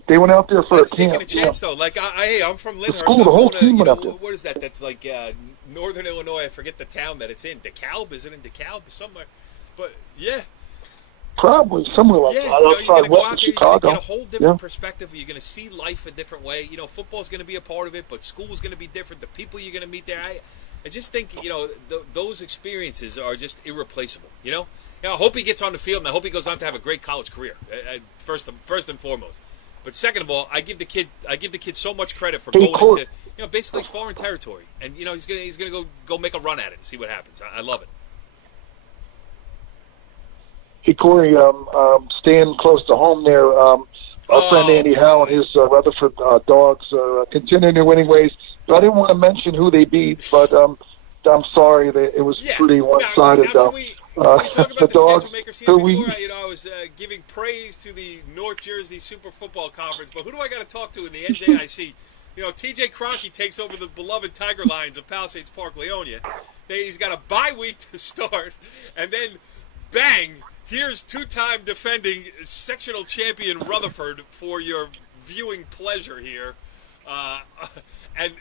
That's taking a chance, though. Like, I'm from Lyndhurst. The whole team went up there. What is that? That's like Northern Illinois. I forget the town that it's in. DeKalb? Is it in DeKalb? Somewhere. But, yeah. Probably somewhere like that. You're going to go out there, you're going to get a whole different Yeah. perspective. You're going to see life a different way. Football's going to be a part of it, but school's going to be different. The people you're going to meet there, I just think, those experiences are just irreplaceable, I hope he gets on the field, and I hope he goes on to have a great college career, first and foremost. But second of all, I give the kid so much credit for going into, basically foreign territory. And, he's going to go make a run at it and see what happens. I love it. Hey, Corey, staying close to home there, our friend Andy Howe and his Rutherford Dogs are continuing their winning ways. But I didn't want to mention who they beat, but I'm sorry. It was pretty one-sided. Can we talk about the Dogs, schedule makers here? Before I was giving praise to the North Jersey Super Football Conference, but who do I got to talk to in the NJIC? T.J. Kroenke takes over the beloved Tiger Lions of Palisades Park, Leonia. He's got a bye week to start, and then, bang, here's two-time defending sectional champion Rutherford for your viewing pleasure here. And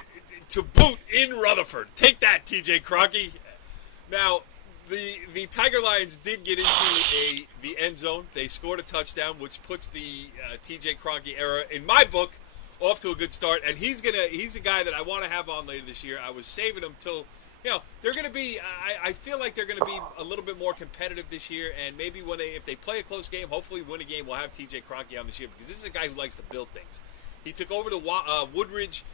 to boot in Rutherford. Take that, T.J. Kroenke. Now, the Tiger Lions did get into the end zone. They scored a touchdown, which puts the T.J. Kroenke era, in my book, off to a good start. And he's a guy that I want to have on later this year. I was saving him till, they're going to be. I feel like they're going to be a little bit more competitive this year. And maybe if they play a close game, hopefully win a game, we'll have T.J. Kroenke on this year, because this is a guy who likes to build things. He took over the Woodridge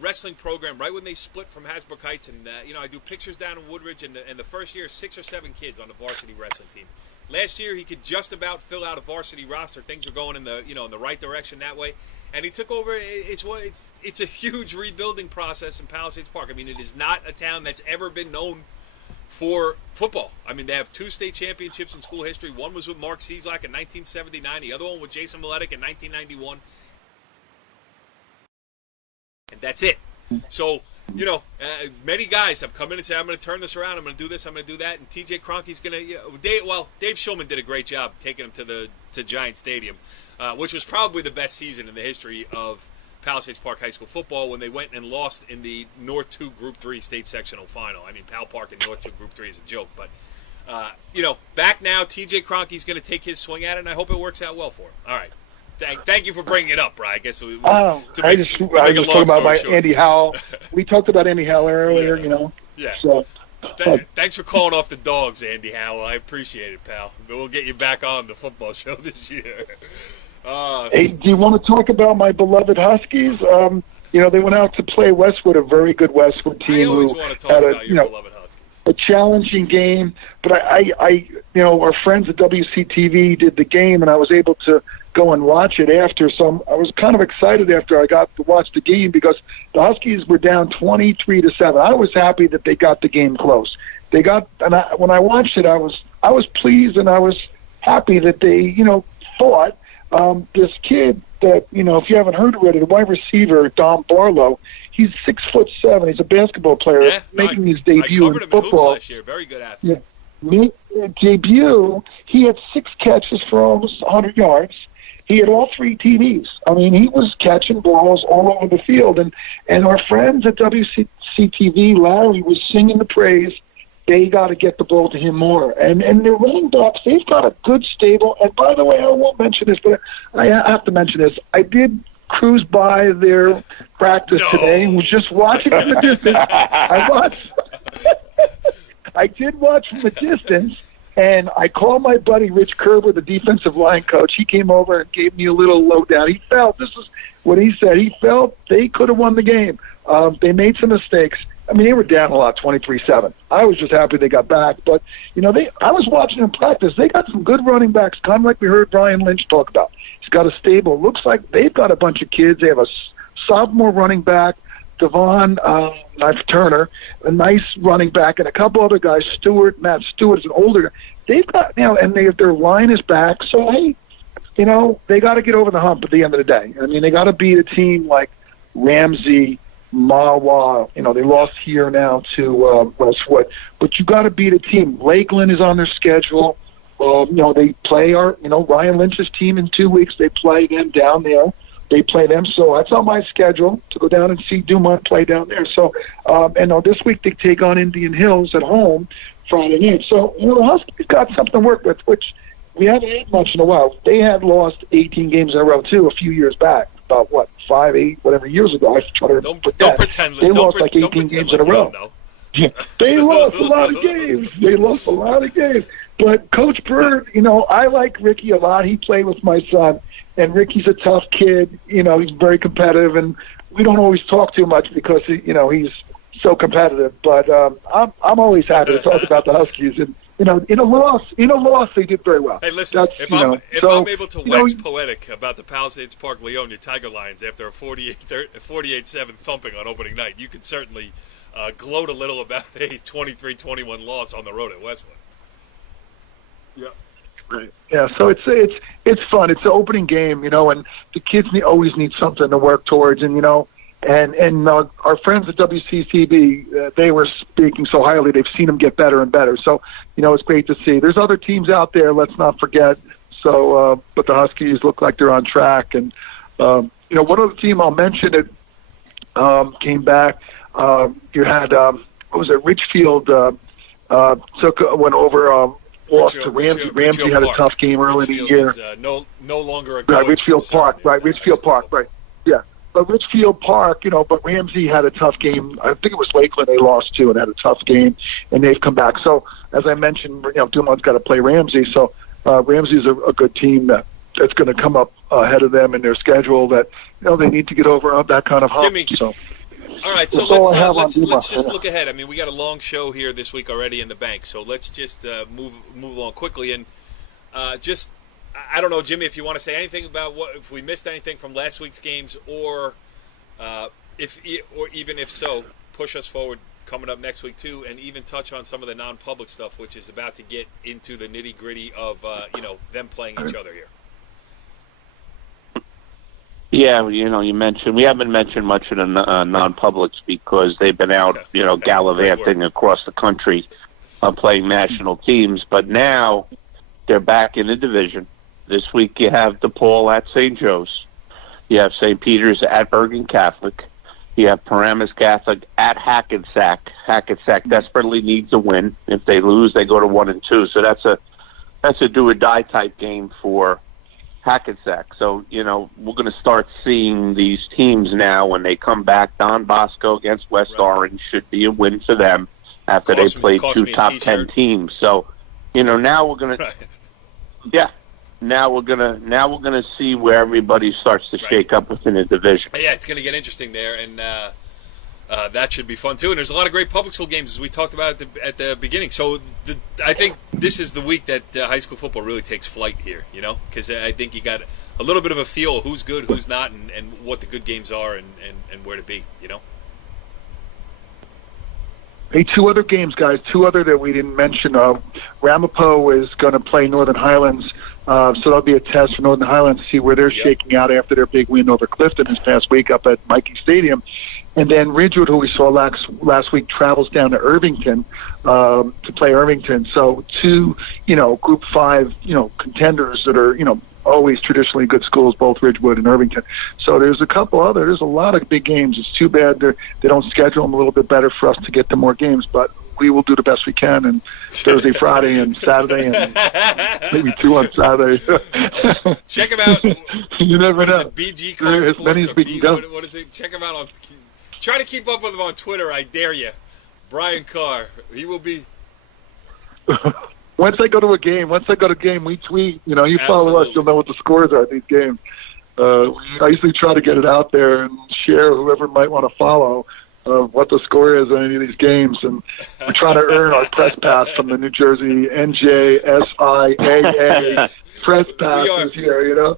wrestling program right when they split from Hasbrook Heights, and I do pictures down in Woodridge, and the first year 6 or 7 kids on the varsity wrestling team. Last year he could just about fill out a varsity roster. Things are going in the in the right direction that way, and he took over. It's a huge rebuilding process in Palisades Park. I mean, it is not a town that's ever been known for football. I mean, they have 2 state championships in school history. One was with Mark Cieslak in 1979. The other one with Jason Miletic in 1991. And that's it. So, many guys have come in and said, I'm going to turn this around, I'm going to do this, I'm going to do that, and T.J. Kroenke's going to, Dave Schulman did a great job taking him to Giant Stadium, which was probably the best season in the history of Palisades Park High School football, when they went and lost in the North 2 Group 3 state sectional final. I mean, Pal Park and North 2 Group 3 is a joke, but Back now, TJ Kroenke's going to take his swing at it, and I hope it works out well for him. All right. Thank you for bringing it up, Brian. I guess it was I just talking about Andy Howell. We talked about Andy Howell earlier, Yeah. So, thanks for calling off the dogs, Andy Howell. I appreciate it, pal. We'll get you back on the football show this year. Hey, do you want to talk about my beloved Huskies? They went out to play Westwood, a very good Westwood team. I always want to talk about your beloved Huskies. A challenging game, but our friends at WCTV did the game, and I was able to go and watch it after. So I was kind of excited after I got to watch the game because the Huskies were down 23-7. I was happy that they got the game close. When I watched it, I was pleased and I was happy that they fought. This kid that if you haven't heard already, the wide receiver Dom Barlow, he's 6'7". He's a basketball player making his debut in football. Hoops last year. Very good athlete. Yeah. Debut, he had 6 catches for almost 100 yards. He had all 3 TDs. I mean, he was catching balls all over the field. And our friends at WCTV, Larry, was singing the praise. They got to get the ball to him more. And their running backs, they've got a good stable. And by the way, I won't mention this, but I have to mention this. I did cruise by their practice today and was just watching from the distance. I did watch from the distance. And I called my buddy Rich Kerber, the defensive line coach. He came over and gave me a little lowdown. He felt, this is what he said, he felt they could have won the game. They made some mistakes. I mean, they were down a lot, 23-7. I was just happy they got back. But, I was watching them practice. They got some good running backs, kind of like we heard Ryan Lynch talk about. He's got a stable. Looks like they've got a bunch of kids. They have a sophomore running back, Devon Turner, a nice running back, and a couple other guys. Matt Stewart is an older guy. They've got and their line is back. So hey, they got to get over the hump at the end of the day. I mean, they got to beat a team like Ramsey, Mawa. They lost here now to Westwood, but you got to beat a team. Lakeland is on their schedule. They play Ryan Lynch's team in 2 weeks. They play them down there. They play them, so that's on my schedule to go down and see Dumont play down there. So, this week they take on Indian Hills at home Friday night. So, the Huskies got something to work with, which we haven't had much in a while. They had lost 18 games in a row, too, a few years back. About, 5, 8, whatever years ago. I try to don't pretend. They lost like 18 games in a row. Yeah, they lost a lot of games. But Coach Bird, I like Ricky a lot. He played with my son. And Ricky's a tough kid. He's very competitive, and we don't always talk too much because he's so competitive. But I'm always happy to talk about the Huskies. And in a loss, they did very well. Hey, listen, if I'm able to wax poetic about the Palisades Park Leonia Tiger Lions after a 48-7 thumping on opening night, you could certainly gloat a little about a 23-21 loss on the road at Westwood. Yeah. Right. Yeah, so it's fun. It's the opening game, and the kids always need something to work towards, and our friends at WCCB, they were speaking so highly. They've seen them get better and better. So, it's great to see. There's other teams out there. Let's not forget. So, but the Huskies look like they're on track. And one other team I'll mention that came back. You had Richfield went over. Lost to Ramsey. Ramsey had a tough game early in the year. Is, no longer a Richfield Park, right? Richfield Park, right? Yeah, but Richfield Park, but Ramsey had a tough game. I think it was Lakeland they lost to and had a tough game, and they've come back. So as I mentioned, Dumont's got to play Ramsey. So Ramsey's a good team that's going to come up ahead of them in their schedule. That they need to get over that kind of hump. Jimmy. So. All right, so let's just look ahead. I mean, we got a long show here this week already in the bank, so let's just move along quickly and I don't know, Jimmy, if you want to say anything about if we missed anything from last week's games, or even if so, push us forward coming up next week too, and even touch on some of the non-public stuff, which is about to get into the nitty-gritty of them playing each other here. Yeah, you mentioned we haven't mentioned much of the non-publics because they've been out, gallivanting across the country, playing national teams. But now they're back in the division. This week you have DePaul at St. Joe's, you have St. Peter's at Bergen Catholic, You have Paramus Catholic at Hackensack. Hackensack desperately needs a win. If they lose, they go to 1-2. So that's a do or die type game for Hackensack. So, we're going to start seeing these teams now when they come back. Don Bosco against West Orange should be a win for them after they played two top 10 teams. So, now we're going to, now we're gonna see where everybody starts to shake up within the division. Yeah, it's going to get interesting there, and that should be fun too. And there's a lot of great public school games, as we talked about at the beginning. So I think this is the week that high school football really takes flight here. Because I think you got a little bit of a feel of who's good, who's not, and what the good games are, and where to be. Hey, two other games, guys. Two other that we didn't mention. Ramapo is going to play Northern Highlands, so that'll be a test for Northern Highlands to see where they're shaking out after their big win over Clifton this past week up at Mikey Stadium. And then Ridgewood, who we saw last week, travels down to Irvington to play Irvington. So two, Group 5, contenders that are, always traditionally good schools, both Ridgewood and Irvington. So there's a lot of big games. It's too bad they don't schedule them a little bit better for us to get to more games, but we will do the best we can. And Thursday, Friday, and Saturday, and maybe 2 on Saturday. Check them out. You never know. BG Car Sports, as many as we can go. What is it? Check them out on. Try to keep up with him on Twitter. I dare you, Brian Carr. He will be. Once I go to a game, we tweet. You follow us, you'll know what the scores are at these games. I usually try to get it out there and share whoever might want to follow what the score is in any of these games. And we're trying to earn our press pass from the New Jersey NJSIAA press passes here,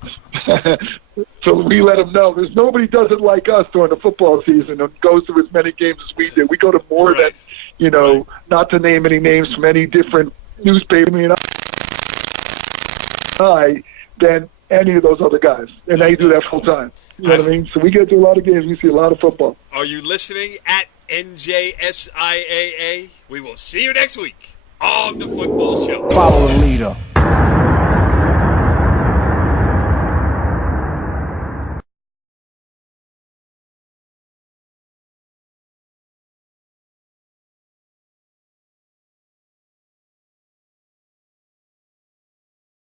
So we let them know. There's nobody does it like us during the football season and goes to as many games as we do. We go to more than, not to name any names from any different newspaper than any of those other guys. And they do that full time. You know what I mean? So we get to a lot of games. We see a lot of football. Are you listening at NJSIAA? We will see you next week on the Football Show. Follow the leader.